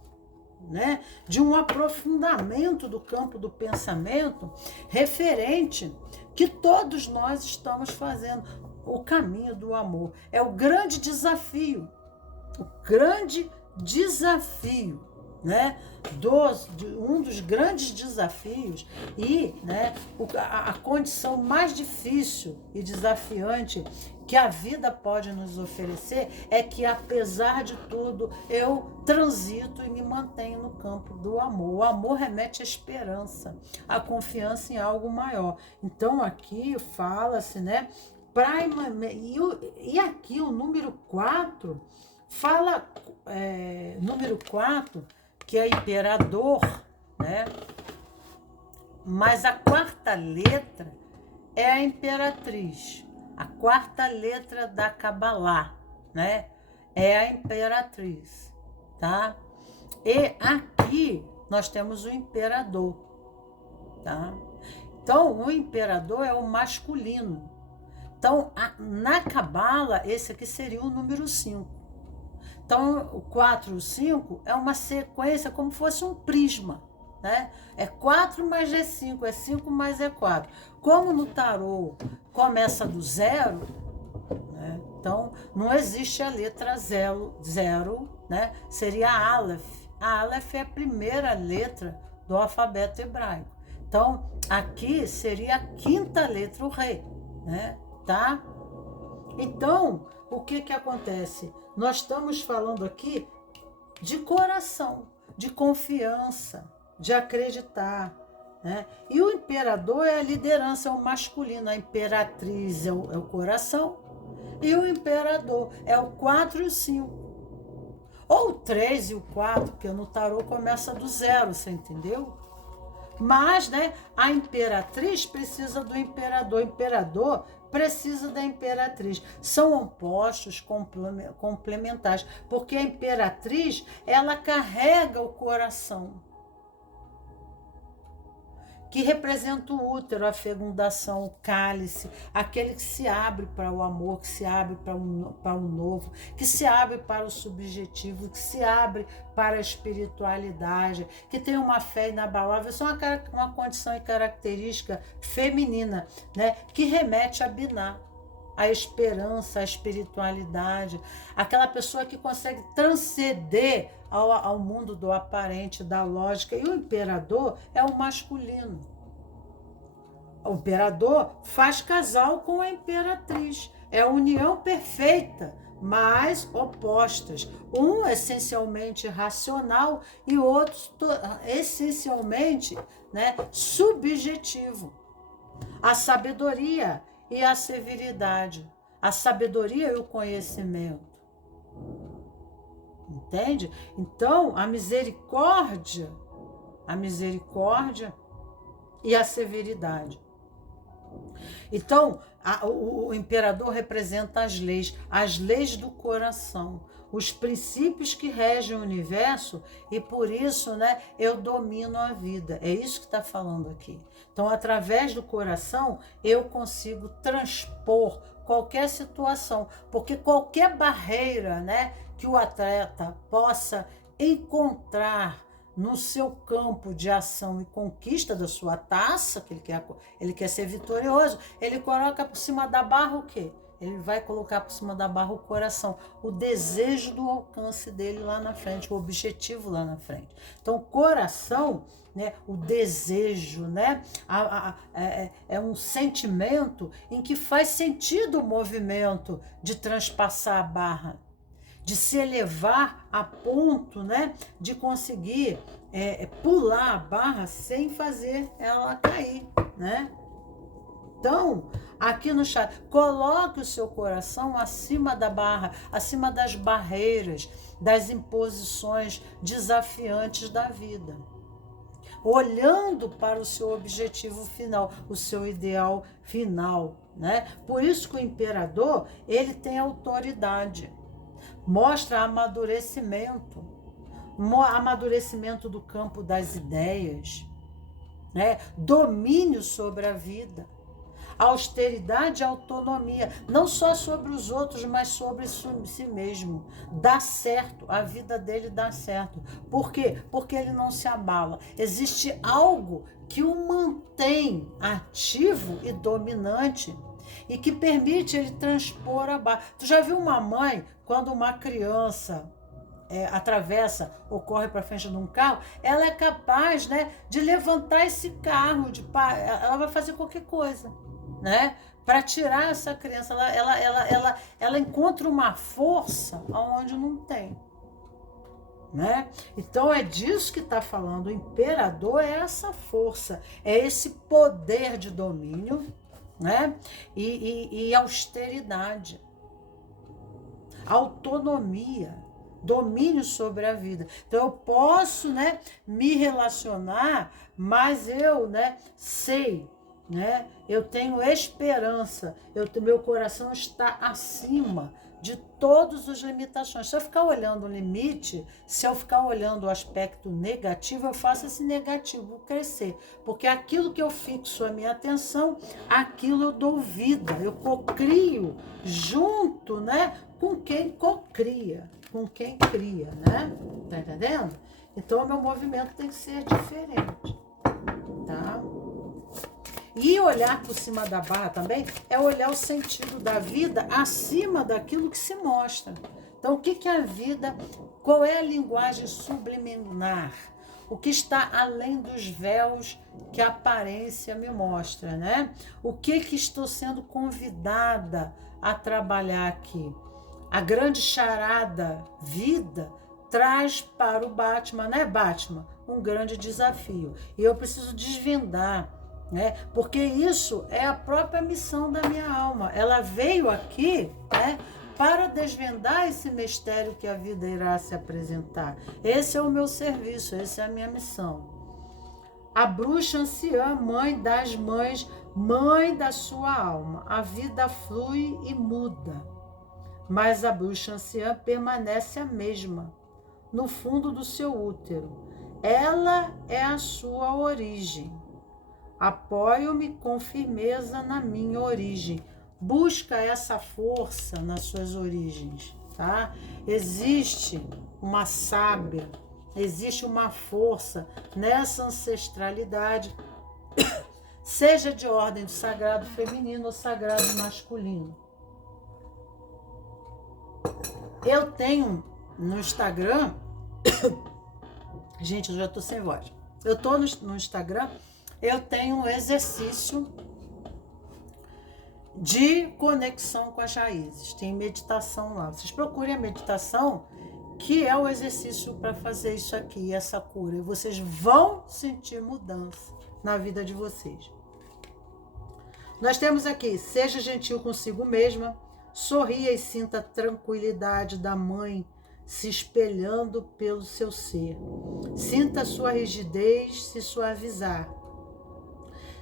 né, de um aprofundamento do campo do pensamento referente que todos nós estamos fazendo. O caminho do amor é o grande desafio, né, um dos grandes desafios e, né, a condição mais difícil e desafiante que a vida pode nos oferecer é que, apesar de tudo, eu transito e me mantenho no campo do amor. O amor remete à esperança, à confiança em algo maior. Então aqui fala-se, né, e aqui o número 4 fala, número 4, que é imperador, né? Mas a quarta letra é a imperatriz. A quarta letra da Cabalá, né? É a imperatriz, tá? E aqui nós temos o imperador, tá? Então, o imperador é o masculino. Então, na Cabala, esse aqui seria o número 5. Então, o 4 e o 5 é uma sequência como fosse um prisma, né? É 4 mais G5, é 5 mais E4. Como no tarô começa do 0, né? Então não existe a letra 0, né? Seria a Aleph. A Aleph é a primeira letra do alfabeto hebraico. Então, aqui seria a quinta letra, o rei, né? Tá? Então, o que acontece? Nós estamos falando aqui de coração, de confiança, de acreditar, né? E o imperador é a liderança, é o masculino, a imperatriz é o coração, e o imperador é o 4 e o 5. Ou o 3 e o 4, porque no tarô começa do 0, você entendeu? Mas, né, a imperatriz precisa do imperador, o imperador precisa da imperatriz. São opostos complementares, porque a imperatriz, ela carrega o coração, que representa o útero, a fecundação, o cálice, aquele que se abre para o amor, que se abre para o novo, que se abre para o subjetivo, que se abre para a espiritualidade, que tem uma fé inabalável. Isso é uma condição e característica feminina, né, que remete a Biná, a esperança, a espiritualidade, aquela pessoa que consegue transcender ao mundo do aparente, da lógica. E o imperador é o masculino. O imperador faz casal com a imperatriz. É a união perfeita, mas opostas. Um essencialmente racional e outro essencialmente, né, subjetivo. A sabedoria e a severidade. A sabedoria e o conhecimento. Entende? Então, a misericórdia e a severidade. Então, o imperador representa as leis do coração, os princípios que regem o universo, e por isso, né, eu domino a vida. É isso que está falando aqui. Então, através do coração, eu consigo transpor qualquer situação, porque qualquer barreira, né, que o atleta possa encontrar no seu campo de ação e conquista da sua taça, que ele quer ser vitorioso, ele coloca por cima da barra o quê? Ele vai colocar por cima da barra o coração, o desejo do alcance dele lá na frente, o objetivo lá na frente. Então, o coração, né, o desejo, né, é um sentimento em que faz sentido o movimento de transpassar a barra, de se elevar a ponto, né, de conseguir pular a barra sem fazer ela cair, né? Então, aqui no chat, coloque o seu coração acima da barra, acima das barreiras, das imposições desafiantes da vida, olhando para o seu objetivo final, o seu ideal final, né? Por isso que o imperador, ele tem autoridade, mostra amadurecimento do campo das ideias, né? Domínio sobre a vida, austeridade e autonomia, não só sobre os outros, mas sobre si mesmo. Dá certo, a vida dele dá certo. Por quê? Porque ele não se abala. Existe algo que o mantém ativo e dominante e que permite ele transpor a barra. Tu já viu uma mãe, quando uma criança atravessa ou corre para frente de um carro, ela é capaz, né, de levantar esse carro, ela vai fazer qualquer coisa, né, para tirar essa criança. Ela encontra uma força onde não tem, né? Então é disso que está falando. O imperador é essa força, é esse poder de domínio, né, e austeridade, autonomia, domínio sobre a vida. Então eu posso, né, me relacionar, mas eu, né, sei, né, eu tenho esperança, meu coração está acima de todas as limitações. Se eu ficar olhando o limite, se eu ficar olhando o aspecto negativo, eu faço esse negativo crescer, porque aquilo que eu fixo a minha atenção, aquilo eu dou vida, eu cocrio junto, né, com quem cocria, com quem cria, né? Tá entendendo? Então, o meu movimento tem que ser diferente, tá? E olhar por cima da barra também é olhar o sentido da vida acima daquilo que se mostra. Então, o que é a vida? Qual é a linguagem subliminar? O que está além dos véus que a aparência me mostra, né? O que estou sendo convidada a trabalhar aqui? A grande charada vida traz para o Batman, né, Batman? Um grande desafio. E eu preciso desvendar, né? Porque isso é a própria missão da minha alma. Ela veio aqui, né, para desvendar esse mistério que a vida irá se apresentar. Esse é o meu serviço, essa é a minha missão. A bruxa anciã, mãe das mães, mãe da sua alma. A vida flui e muda, mas a bruxa anciã permanece a mesma, no fundo do seu útero. Ela é a sua origem. Apoio-me com firmeza na minha origem. Busca essa força nas suas origens, tá? Existe uma sábia, existe uma força nessa ancestralidade, seja de ordem do sagrado feminino ou sagrado masculino. Eu tenho no Instagram, gente, eu já tô sem voz. Eu tô no Instagram, eu tenho um exercício de conexão com as raízes. Tem meditação lá. Vocês procurem a meditação, que é o exercício para fazer isso aqui, essa cura. E vocês vão sentir mudança na vida de vocês. Nós temos aqui, seja gentil consigo mesma, sorria e sinta a tranquilidade da mãe se espelhando pelo seu ser. Sinta a sua rigidez se suavizar.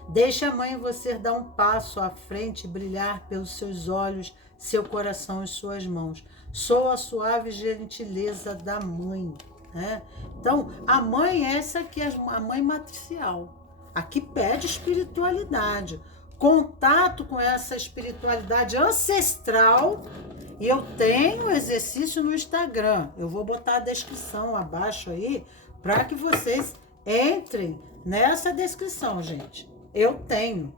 Deixe a mãe em você dar um passo à frente e brilhar pelos seus olhos, seu coração e suas mãos. Sou a suave gentileza da mãe, né? Então, a mãe é essa aqui, a mãe matricial. Aqui pede espiritualidade. contato com essa espiritualidade ancestral. E eu tenho exercício no Instagram. Eu vou botar a descrição abaixo aí para que vocês entrem nessa descrição, gente. Eu tenho,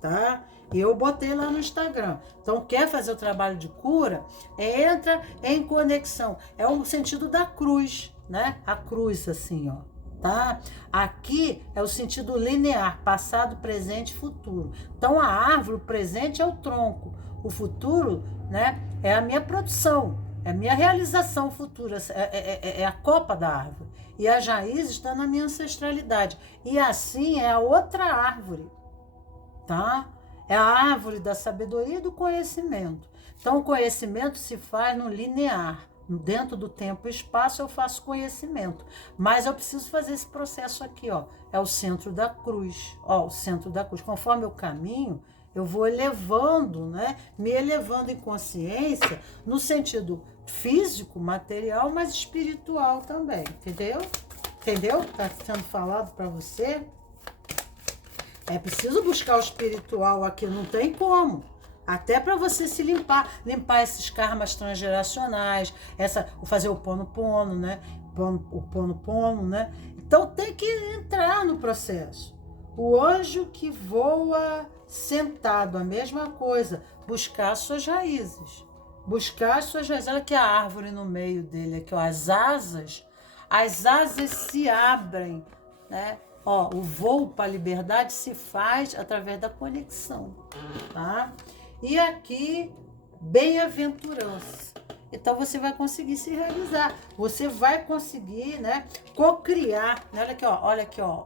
tá? E eu botei lá no Instagram. Então, quer fazer o trabalho de cura? Entra em conexão. É o sentido da cruz, né? A cruz, assim, ó. Tá? Aqui é o sentido linear, passado, presente e futuro. Então, a árvore, o presente é o tronco. O futuro, né, é a minha produção, é a minha realização futura, é a copa da árvore. E a raiz está na minha ancestralidade. E assim é a outra árvore, tá? É a árvore da sabedoria e do conhecimento. Então, o conhecimento se faz no linear. Dentro do tempo e espaço eu faço conhecimento. Mas eu preciso fazer esse processo aqui, ó. É o centro da cruz. Ó, o centro da cruz. Conforme eu caminho, eu vou elevando, né? Me elevando em consciência no sentido físico, material, mas espiritual também. Entendeu? Entendeu? Tá sendo falado para você? É preciso buscar o espiritual aqui, não tem como. Até para você se limpar esses karmas transgeracionais, fazer o pono-pono, né? O pono-pono, né? Então tem que entrar no processo. O anjo que voa sentado, a mesma coisa, buscar suas raízes. Buscar suas raízes. Olha aqui a árvore no meio dele, aqui, ó, as asas se abrem, né? Ó, o voo para a liberdade se faz através da conexão, tá? E aqui, bem-aventurança. Então, você vai conseguir se realizar. Você vai conseguir, né, co-criar. Olha aqui, ó.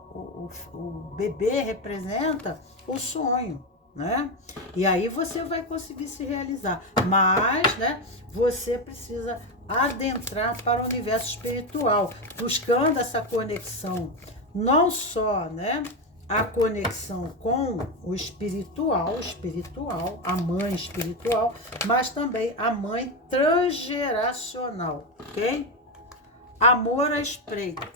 O bebê representa o sonho, né? E aí você vai conseguir se realizar. Mas, né, você precisa adentrar para o universo espiritual, buscando essa conexão. Não só, né, a conexão com o espiritual, a mãe espiritual, mas também a mãe transgeracional, ok? Amor à espreita.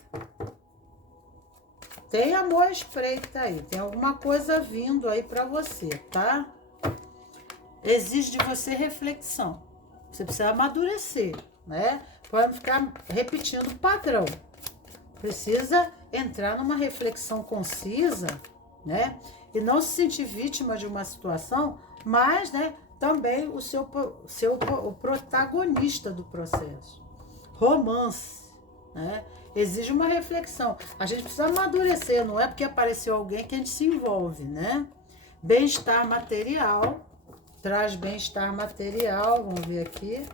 Tem amor à espreita aí, tem alguma coisa vindo aí para você, tá? Exige de você reflexão. Você precisa amadurecer, né? Pode ficar repetindo o padrão. Precisa entrar numa reflexão concisa, né? E não se sentir vítima de uma situação, mas, né, também o protagonista do processo. Romance, né? Exige uma reflexão. A gente precisa amadurecer, não é porque apareceu alguém que a gente se envolve, né? Bem-estar material, traz bem-estar material, vamos ver aqui.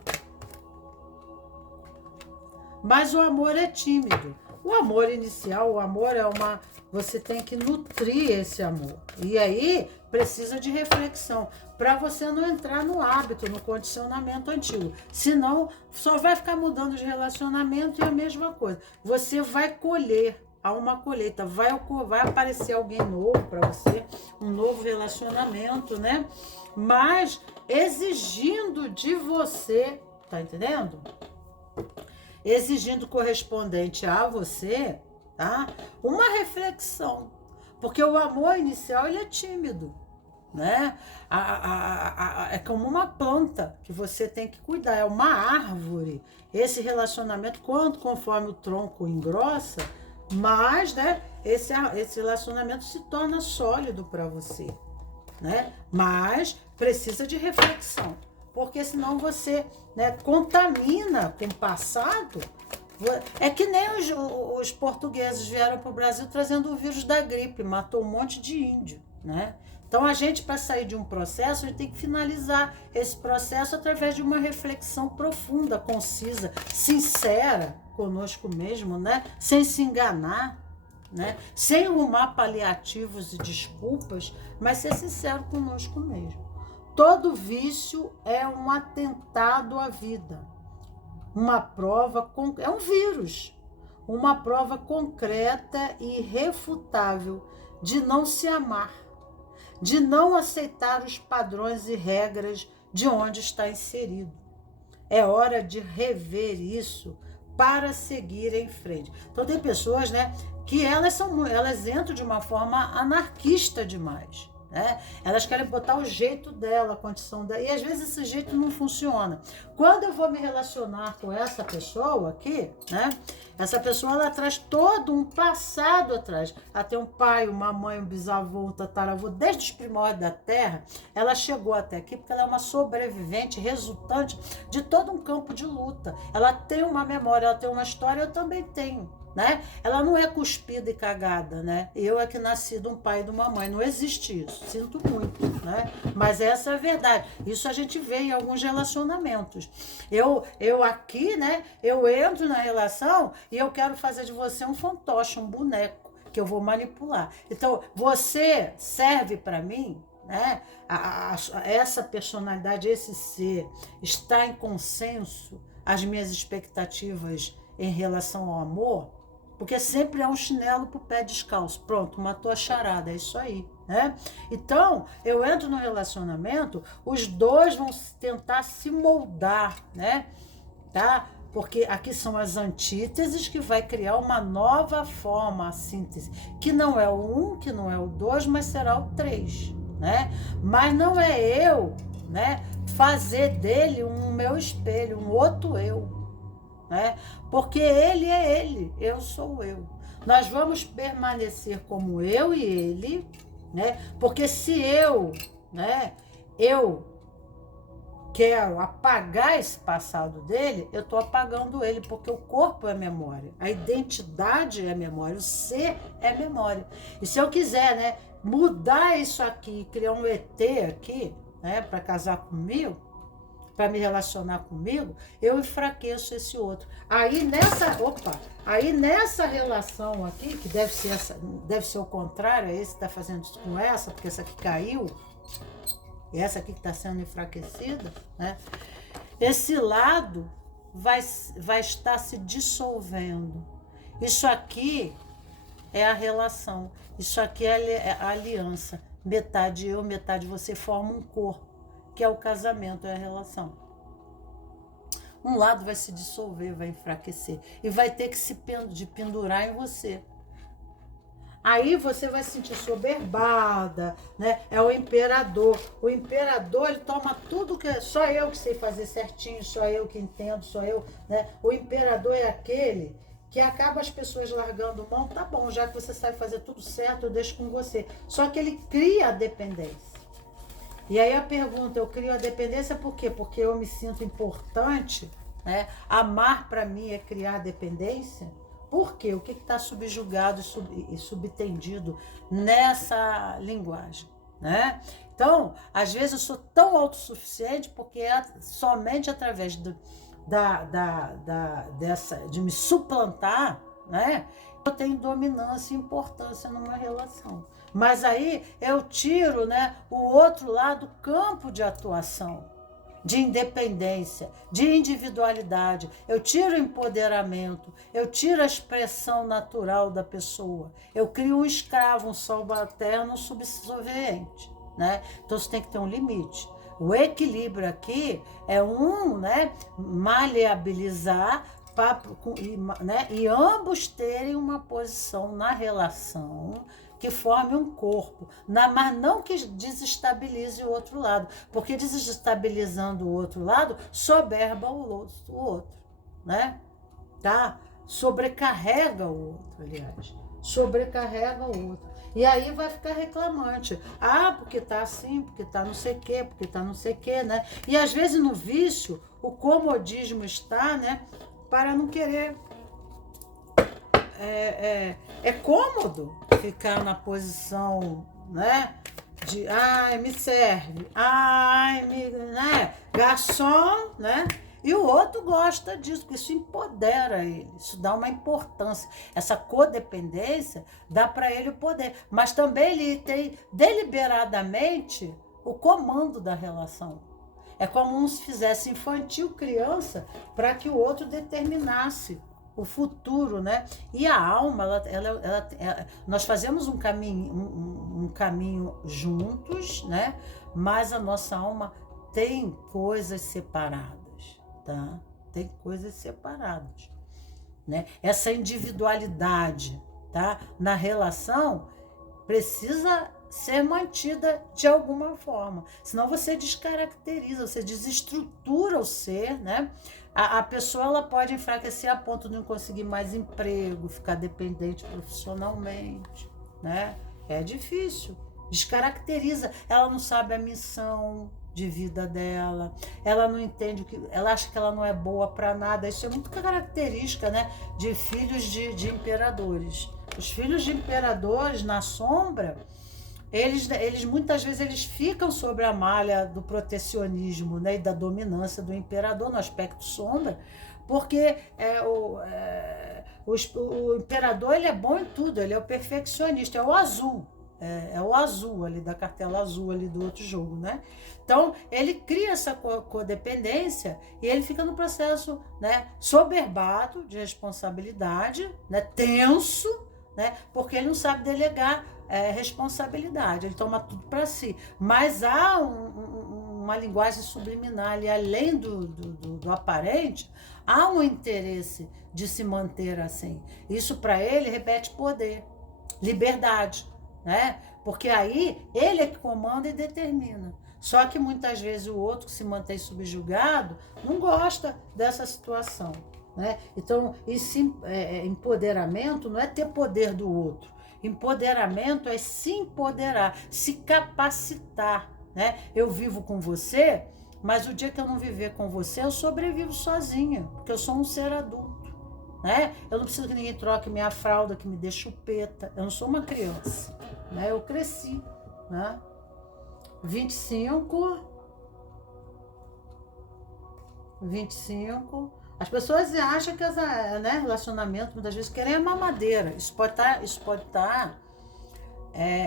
Mas o amor é tímido. O amor inicial, o amor é uma... Você tem que nutrir esse amor. E aí, precisa de reflexão. Para você não entrar no hábito, no condicionamento antigo. Senão, só vai ficar mudando de relacionamento e a mesma coisa. Você vai colher, há uma colheita. Vai aparecer alguém novo para você, um novo relacionamento, né? Mas exigindo de você, tá entendendo? Exigindo correspondente a você, tá? Uma reflexão. Porque o amor inicial, ele é tímido, né? É como uma planta que você tem que cuidar, é uma árvore. Esse relacionamento, conforme o tronco engrossa, mais, né, esse relacionamento se torna sólido para você, né? Mas precisa de reflexão. Porque senão você, né, contamina com o passado. É que nem os portugueses vieram para o Brasil trazendo o vírus da gripe, matou um monte de índio, né? Então a gente, para sair de um processo, a gente tem que finalizar esse processo através de uma reflexão profunda, concisa, sincera conosco mesmo, né? Sem se enganar, né? Sem arrumar paliativos e desculpas, mas ser sincero conosco mesmo. Todo vício é um atentado à vida. Uma prova, é um vírus. Uma prova concreta e irrefutável de não se amar, de não aceitar os padrões e regras de onde está inserido. É hora de rever isso para seguir em frente. Então tem pessoas, né, que elas entram de uma forma anarquista demais. né? Elas querem botar o jeito dela, a condição dela, e às vezes esse jeito não funciona. Quando eu vou me relacionar com essa pessoa aqui, né? Essa pessoa, ela traz todo um passado atrás. Ela tem um pai, uma mãe, um bisavô, um tataravô, desde os primórdios da Terra. Ela chegou até aqui porque ela é uma sobrevivente, resultante de todo um campo de luta. Ela tem uma memória, ela tem uma história, eu também tenho. Né? Ela não é cuspida e cagada, né? Eu é que nasci de um pai e de uma mãe, não existe isso, sinto muito, né? Mas essa é a verdade, isso a gente vê em alguns relacionamentos. Eu aqui, né, eu entro na relação e eu quero fazer de você um fantoche, um boneco, que eu vou manipular. Então, você serve para mim, né? Essa personalidade, esse ser, está em consenso as minhas expectativas em relação ao amor, porque sempre é um chinelo pro pé descalço. Pronto, matou a charada, é isso aí, né? Então, eu entro no relacionamento, os dois vão tentar se moldar, né? Tá? Porque aqui são as antíteses que vai criar uma nova forma, a síntese, que não é o 1, que não é o 2, mas será o 3, né? Mas não é eu, né, fazer dele um meu espelho, um outro eu, né? Porque ele é ele, eu sou eu. Nós vamos permanecer como eu e ele, né? Porque se eu, né, eu quero apagar esse passado dele, eu estou apagando ele, porque o corpo é memória, a identidade é memória, o ser é memória. E se eu quiser, né, mudar isso aqui, criar um ET aqui, né, para casar comigo, para me relacionar comigo, eu enfraqueço esse outro. Aí nessa relação aqui, que deve ser o contrário, esse está fazendo isso com essa, porque essa aqui caiu, e essa aqui que está sendo enfraquecida, né? Esse lado vai estar se dissolvendo. Isso aqui é a relação, isso aqui é a aliança. Metade eu, metade você, forma um corpo, que é o casamento, é a relação. Um lado vai se dissolver, vai enfraquecer, e vai ter que se pendurar em você. Aí você vai se sentir soberbada, né? É o imperador. O imperador, ele toma tudo que... Só eu que sei fazer certinho, só eu que entendo, só eu, né? O imperador é aquele que acaba as pessoas largando mão. Tá bom, já que você sabe fazer tudo certo, eu deixo com você. Só que ele cria a dependência. E aí a pergunta, eu crio a dependência por quê? Porque eu me sinto importante, né? Amar para mim é criar dependência. Por quê? O que está subjugado e subtendido nessa linguagem, né? Então, às vezes eu sou tão autossuficiente porque é somente através de me suplantar, né? Eu tenho dominância e importância numa relação. Mas aí eu tiro, né, o outro lado, campo de atuação, de independência, de individualidade. Eu tiro o empoderamento, eu tiro a expressão natural da pessoa. Eu crio um escravo, um subalterno, um subserviente, né? Então você tem que ter um limite. O equilíbrio aqui é né, maleabilizar e ambos terem uma posição na relação que forme um corpo, mas não que desestabilize o outro lado, porque desestabilizando o outro lado, soberba o outro, né? Tá? Sobrecarrega o outro, aliás. Sobrecarrega o outro. E aí vai ficar reclamante. Ah, porque tá assim, porque tá não sei o quê, porque tá não sei o quê, né? E às vezes no vício, o comodismo está, né? Para não querer. É cômodo ficar na posição, né? De, ai, me serve, ai, né? Garçom, né? E o outro gosta disso, porque isso empodera ele, isso dá uma importância. Essa codependência dá para ele o poder, mas também ele tem deliberadamente o comando da relação. É como um se fizesse infantil, criança, para que o outro determinasse o futuro, né? E a alma, nós fazemos um caminho juntos, né? Mas a nossa alma tem coisas separadas, tá? Tem coisas separadas, né? Essa individualidade, tá? Na relação precisa ser mantida de alguma forma. Senão você descaracteriza, você desestrutura o ser, né? A pessoa ela pode enfraquecer a ponto de não conseguir mais emprego, ficar dependente profissionalmente, né? É difícil. Descaracteriza. Ela não sabe a missão de vida dela, ela não entende o que, ela acha que ela não é boa para nada. Isso é muito característica, né, de filhos de imperadores. Os filhos de imperadores na sombra, eles muitas vezes eles ficam sobre a malha do protecionismo, né, e da dominância do imperador no aspecto sombra, porque o imperador ele é bom em tudo, ele é o perfeccionista, é o azul. É o azul ali, da cartela azul ali do outro jogo, né? Então, ele cria essa codependência e ele fica no processo, né, soberbado de responsabilidade, né, tenso, né, porque ele não sabe delegar responsabilidade, ele toma tudo para si. Mas há uma linguagem subliminar ali, além do aparente, há um interesse de se manter assim. Isso para ele repete poder, liberdade, né? Porque aí ele é que comanda e determina. Só que muitas vezes o outro que se mantém subjugado não gosta dessa situação, né? Então, esse empoderamento não é ter poder do outro. Empoderamento é se empoderar, se capacitar, né? Eu vivo com você, mas o dia que eu não viver com você, eu sobrevivo sozinha, porque eu sou um ser adulto, né? Eu não preciso que ninguém troque minha fralda, que me dê chupeta. Eu não sou uma criança, né? Eu cresci, né? 25. As pessoas acham que relacionamento muitas vezes querem a mamadeira. Isso pode estar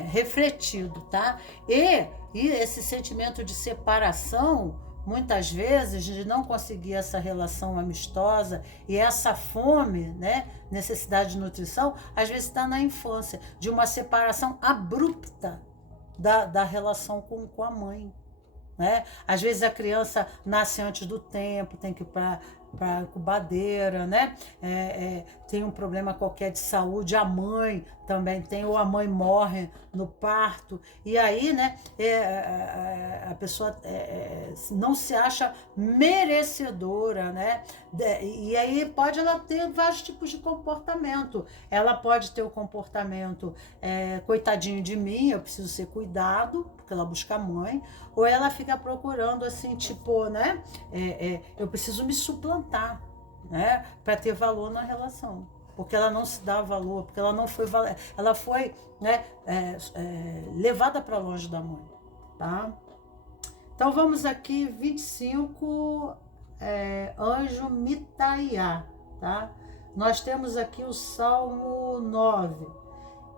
refletido, tá? E esse sentimento de separação, muitas vezes, de não conseguir essa relação amistosa e essa fome, né, necessidade de nutrição, às vezes está na infância, de uma separação abrupta da relação com a mãe, né? Às vezes a criança nasce antes do tempo, tem que ir para incubadeira, né? Tem um problema qualquer de saúde, a mãe também tem, ou a mãe morre no parto, e aí, né, a pessoa não se acha merecedora, né? E aí pode ela ter vários tipos de comportamento. Ela pode ter o comportamento coitadinho de mim, eu preciso ser cuidado, porque ela busca a mãe, ou ela fica procurando assim, tipo, né, eu preciso me suplantar, né, para ter valor na relação, porque ela não se dá valor, porque ela não foi, ela foi, né, levada para longe da mãe, tá? Então vamos aqui, 25, anjo Mitaiá, tá? Nós temos aqui o Salmo 9.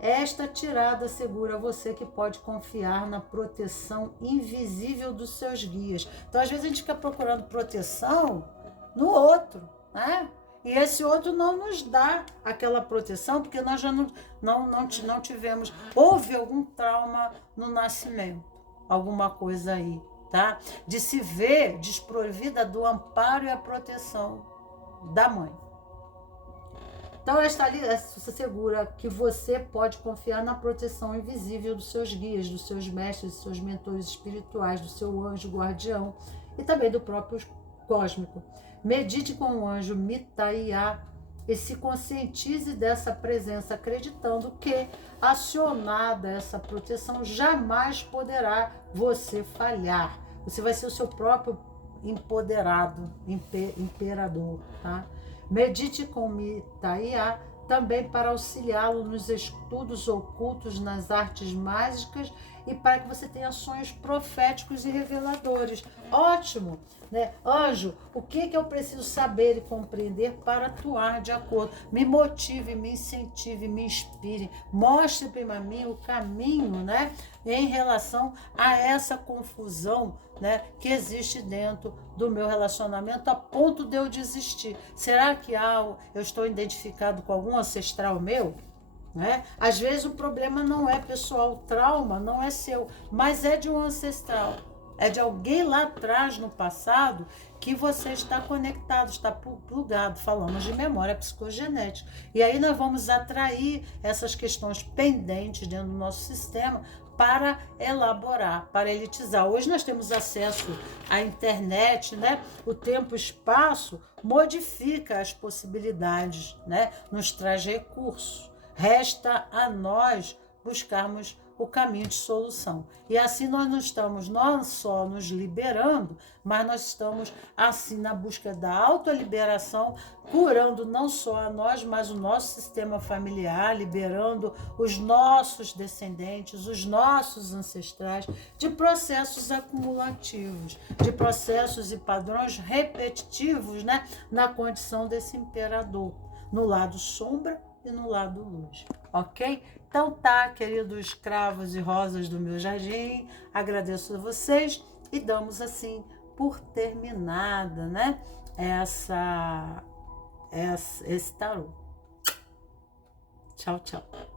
Esta tirada assegura você que pode confiar na proteção invisível dos seus guias. Então, às vezes, a gente fica procurando proteção no outro, né? E esse outro não nos dá aquela proteção, porque nós já não tivemos. Houve algum trauma no nascimento, alguma coisa aí, tá? De se ver desprovida do amparo e a proteção da mãe. Então, esta ali assegura que você pode confiar na proteção invisível dos seus guias, dos seus mestres, dos seus mentores espirituais, do seu anjo guardião e também do próprio cósmico. Medite com o anjo Mitaiá e se conscientize dessa presença, acreditando que, acionada essa proteção, jamais poderá você falhar. Você vai ser o seu próprio empoderado, imperador, tá? Medite com Mitaiá também para auxiliá-lo nos estudos ocultos, nas artes mágicas e para que você tenha sonhos proféticos e reveladores. Ótimo, né? Anjo, o que eu preciso saber e compreender para atuar de acordo? Me motive, me incentive, me inspire, mostre para mim o caminho, né, em relação a essa confusão, né, que existe dentro do meu relacionamento a ponto de eu desistir. Será que eu estou identificado com algum ancestral meu? Né? Às vezes o problema não é pessoal, o trauma não é seu, mas é de um ancestral. É de alguém lá atrás, no passado, que você está conectado, está plugado. Falamos de memória psicogenética. E aí nós vamos atrair essas questões pendentes dentro do nosso sistema para elaborar, para elitizar. Hoje nós temos acesso à internet, né? O tempo e o espaço modifica as possibilidades, né? Nos traz recursos. Resta a nós buscarmos o caminho de solução. E assim nós não estamos não só nos liberando, mas nós estamos assim na busca da autoliberação, curando não só a nós, mas o nosso sistema familiar, liberando os nossos descendentes, os nossos ancestrais de processos acumulativos, de processos e padrões repetitivos, né, na condição desse imperador, no lado sombra e no lado luz, ok? Então tá, queridos escravos e rosas do meu jardim, agradeço a vocês e damos assim por terminada, né, esse tarô. Tchau, tchau.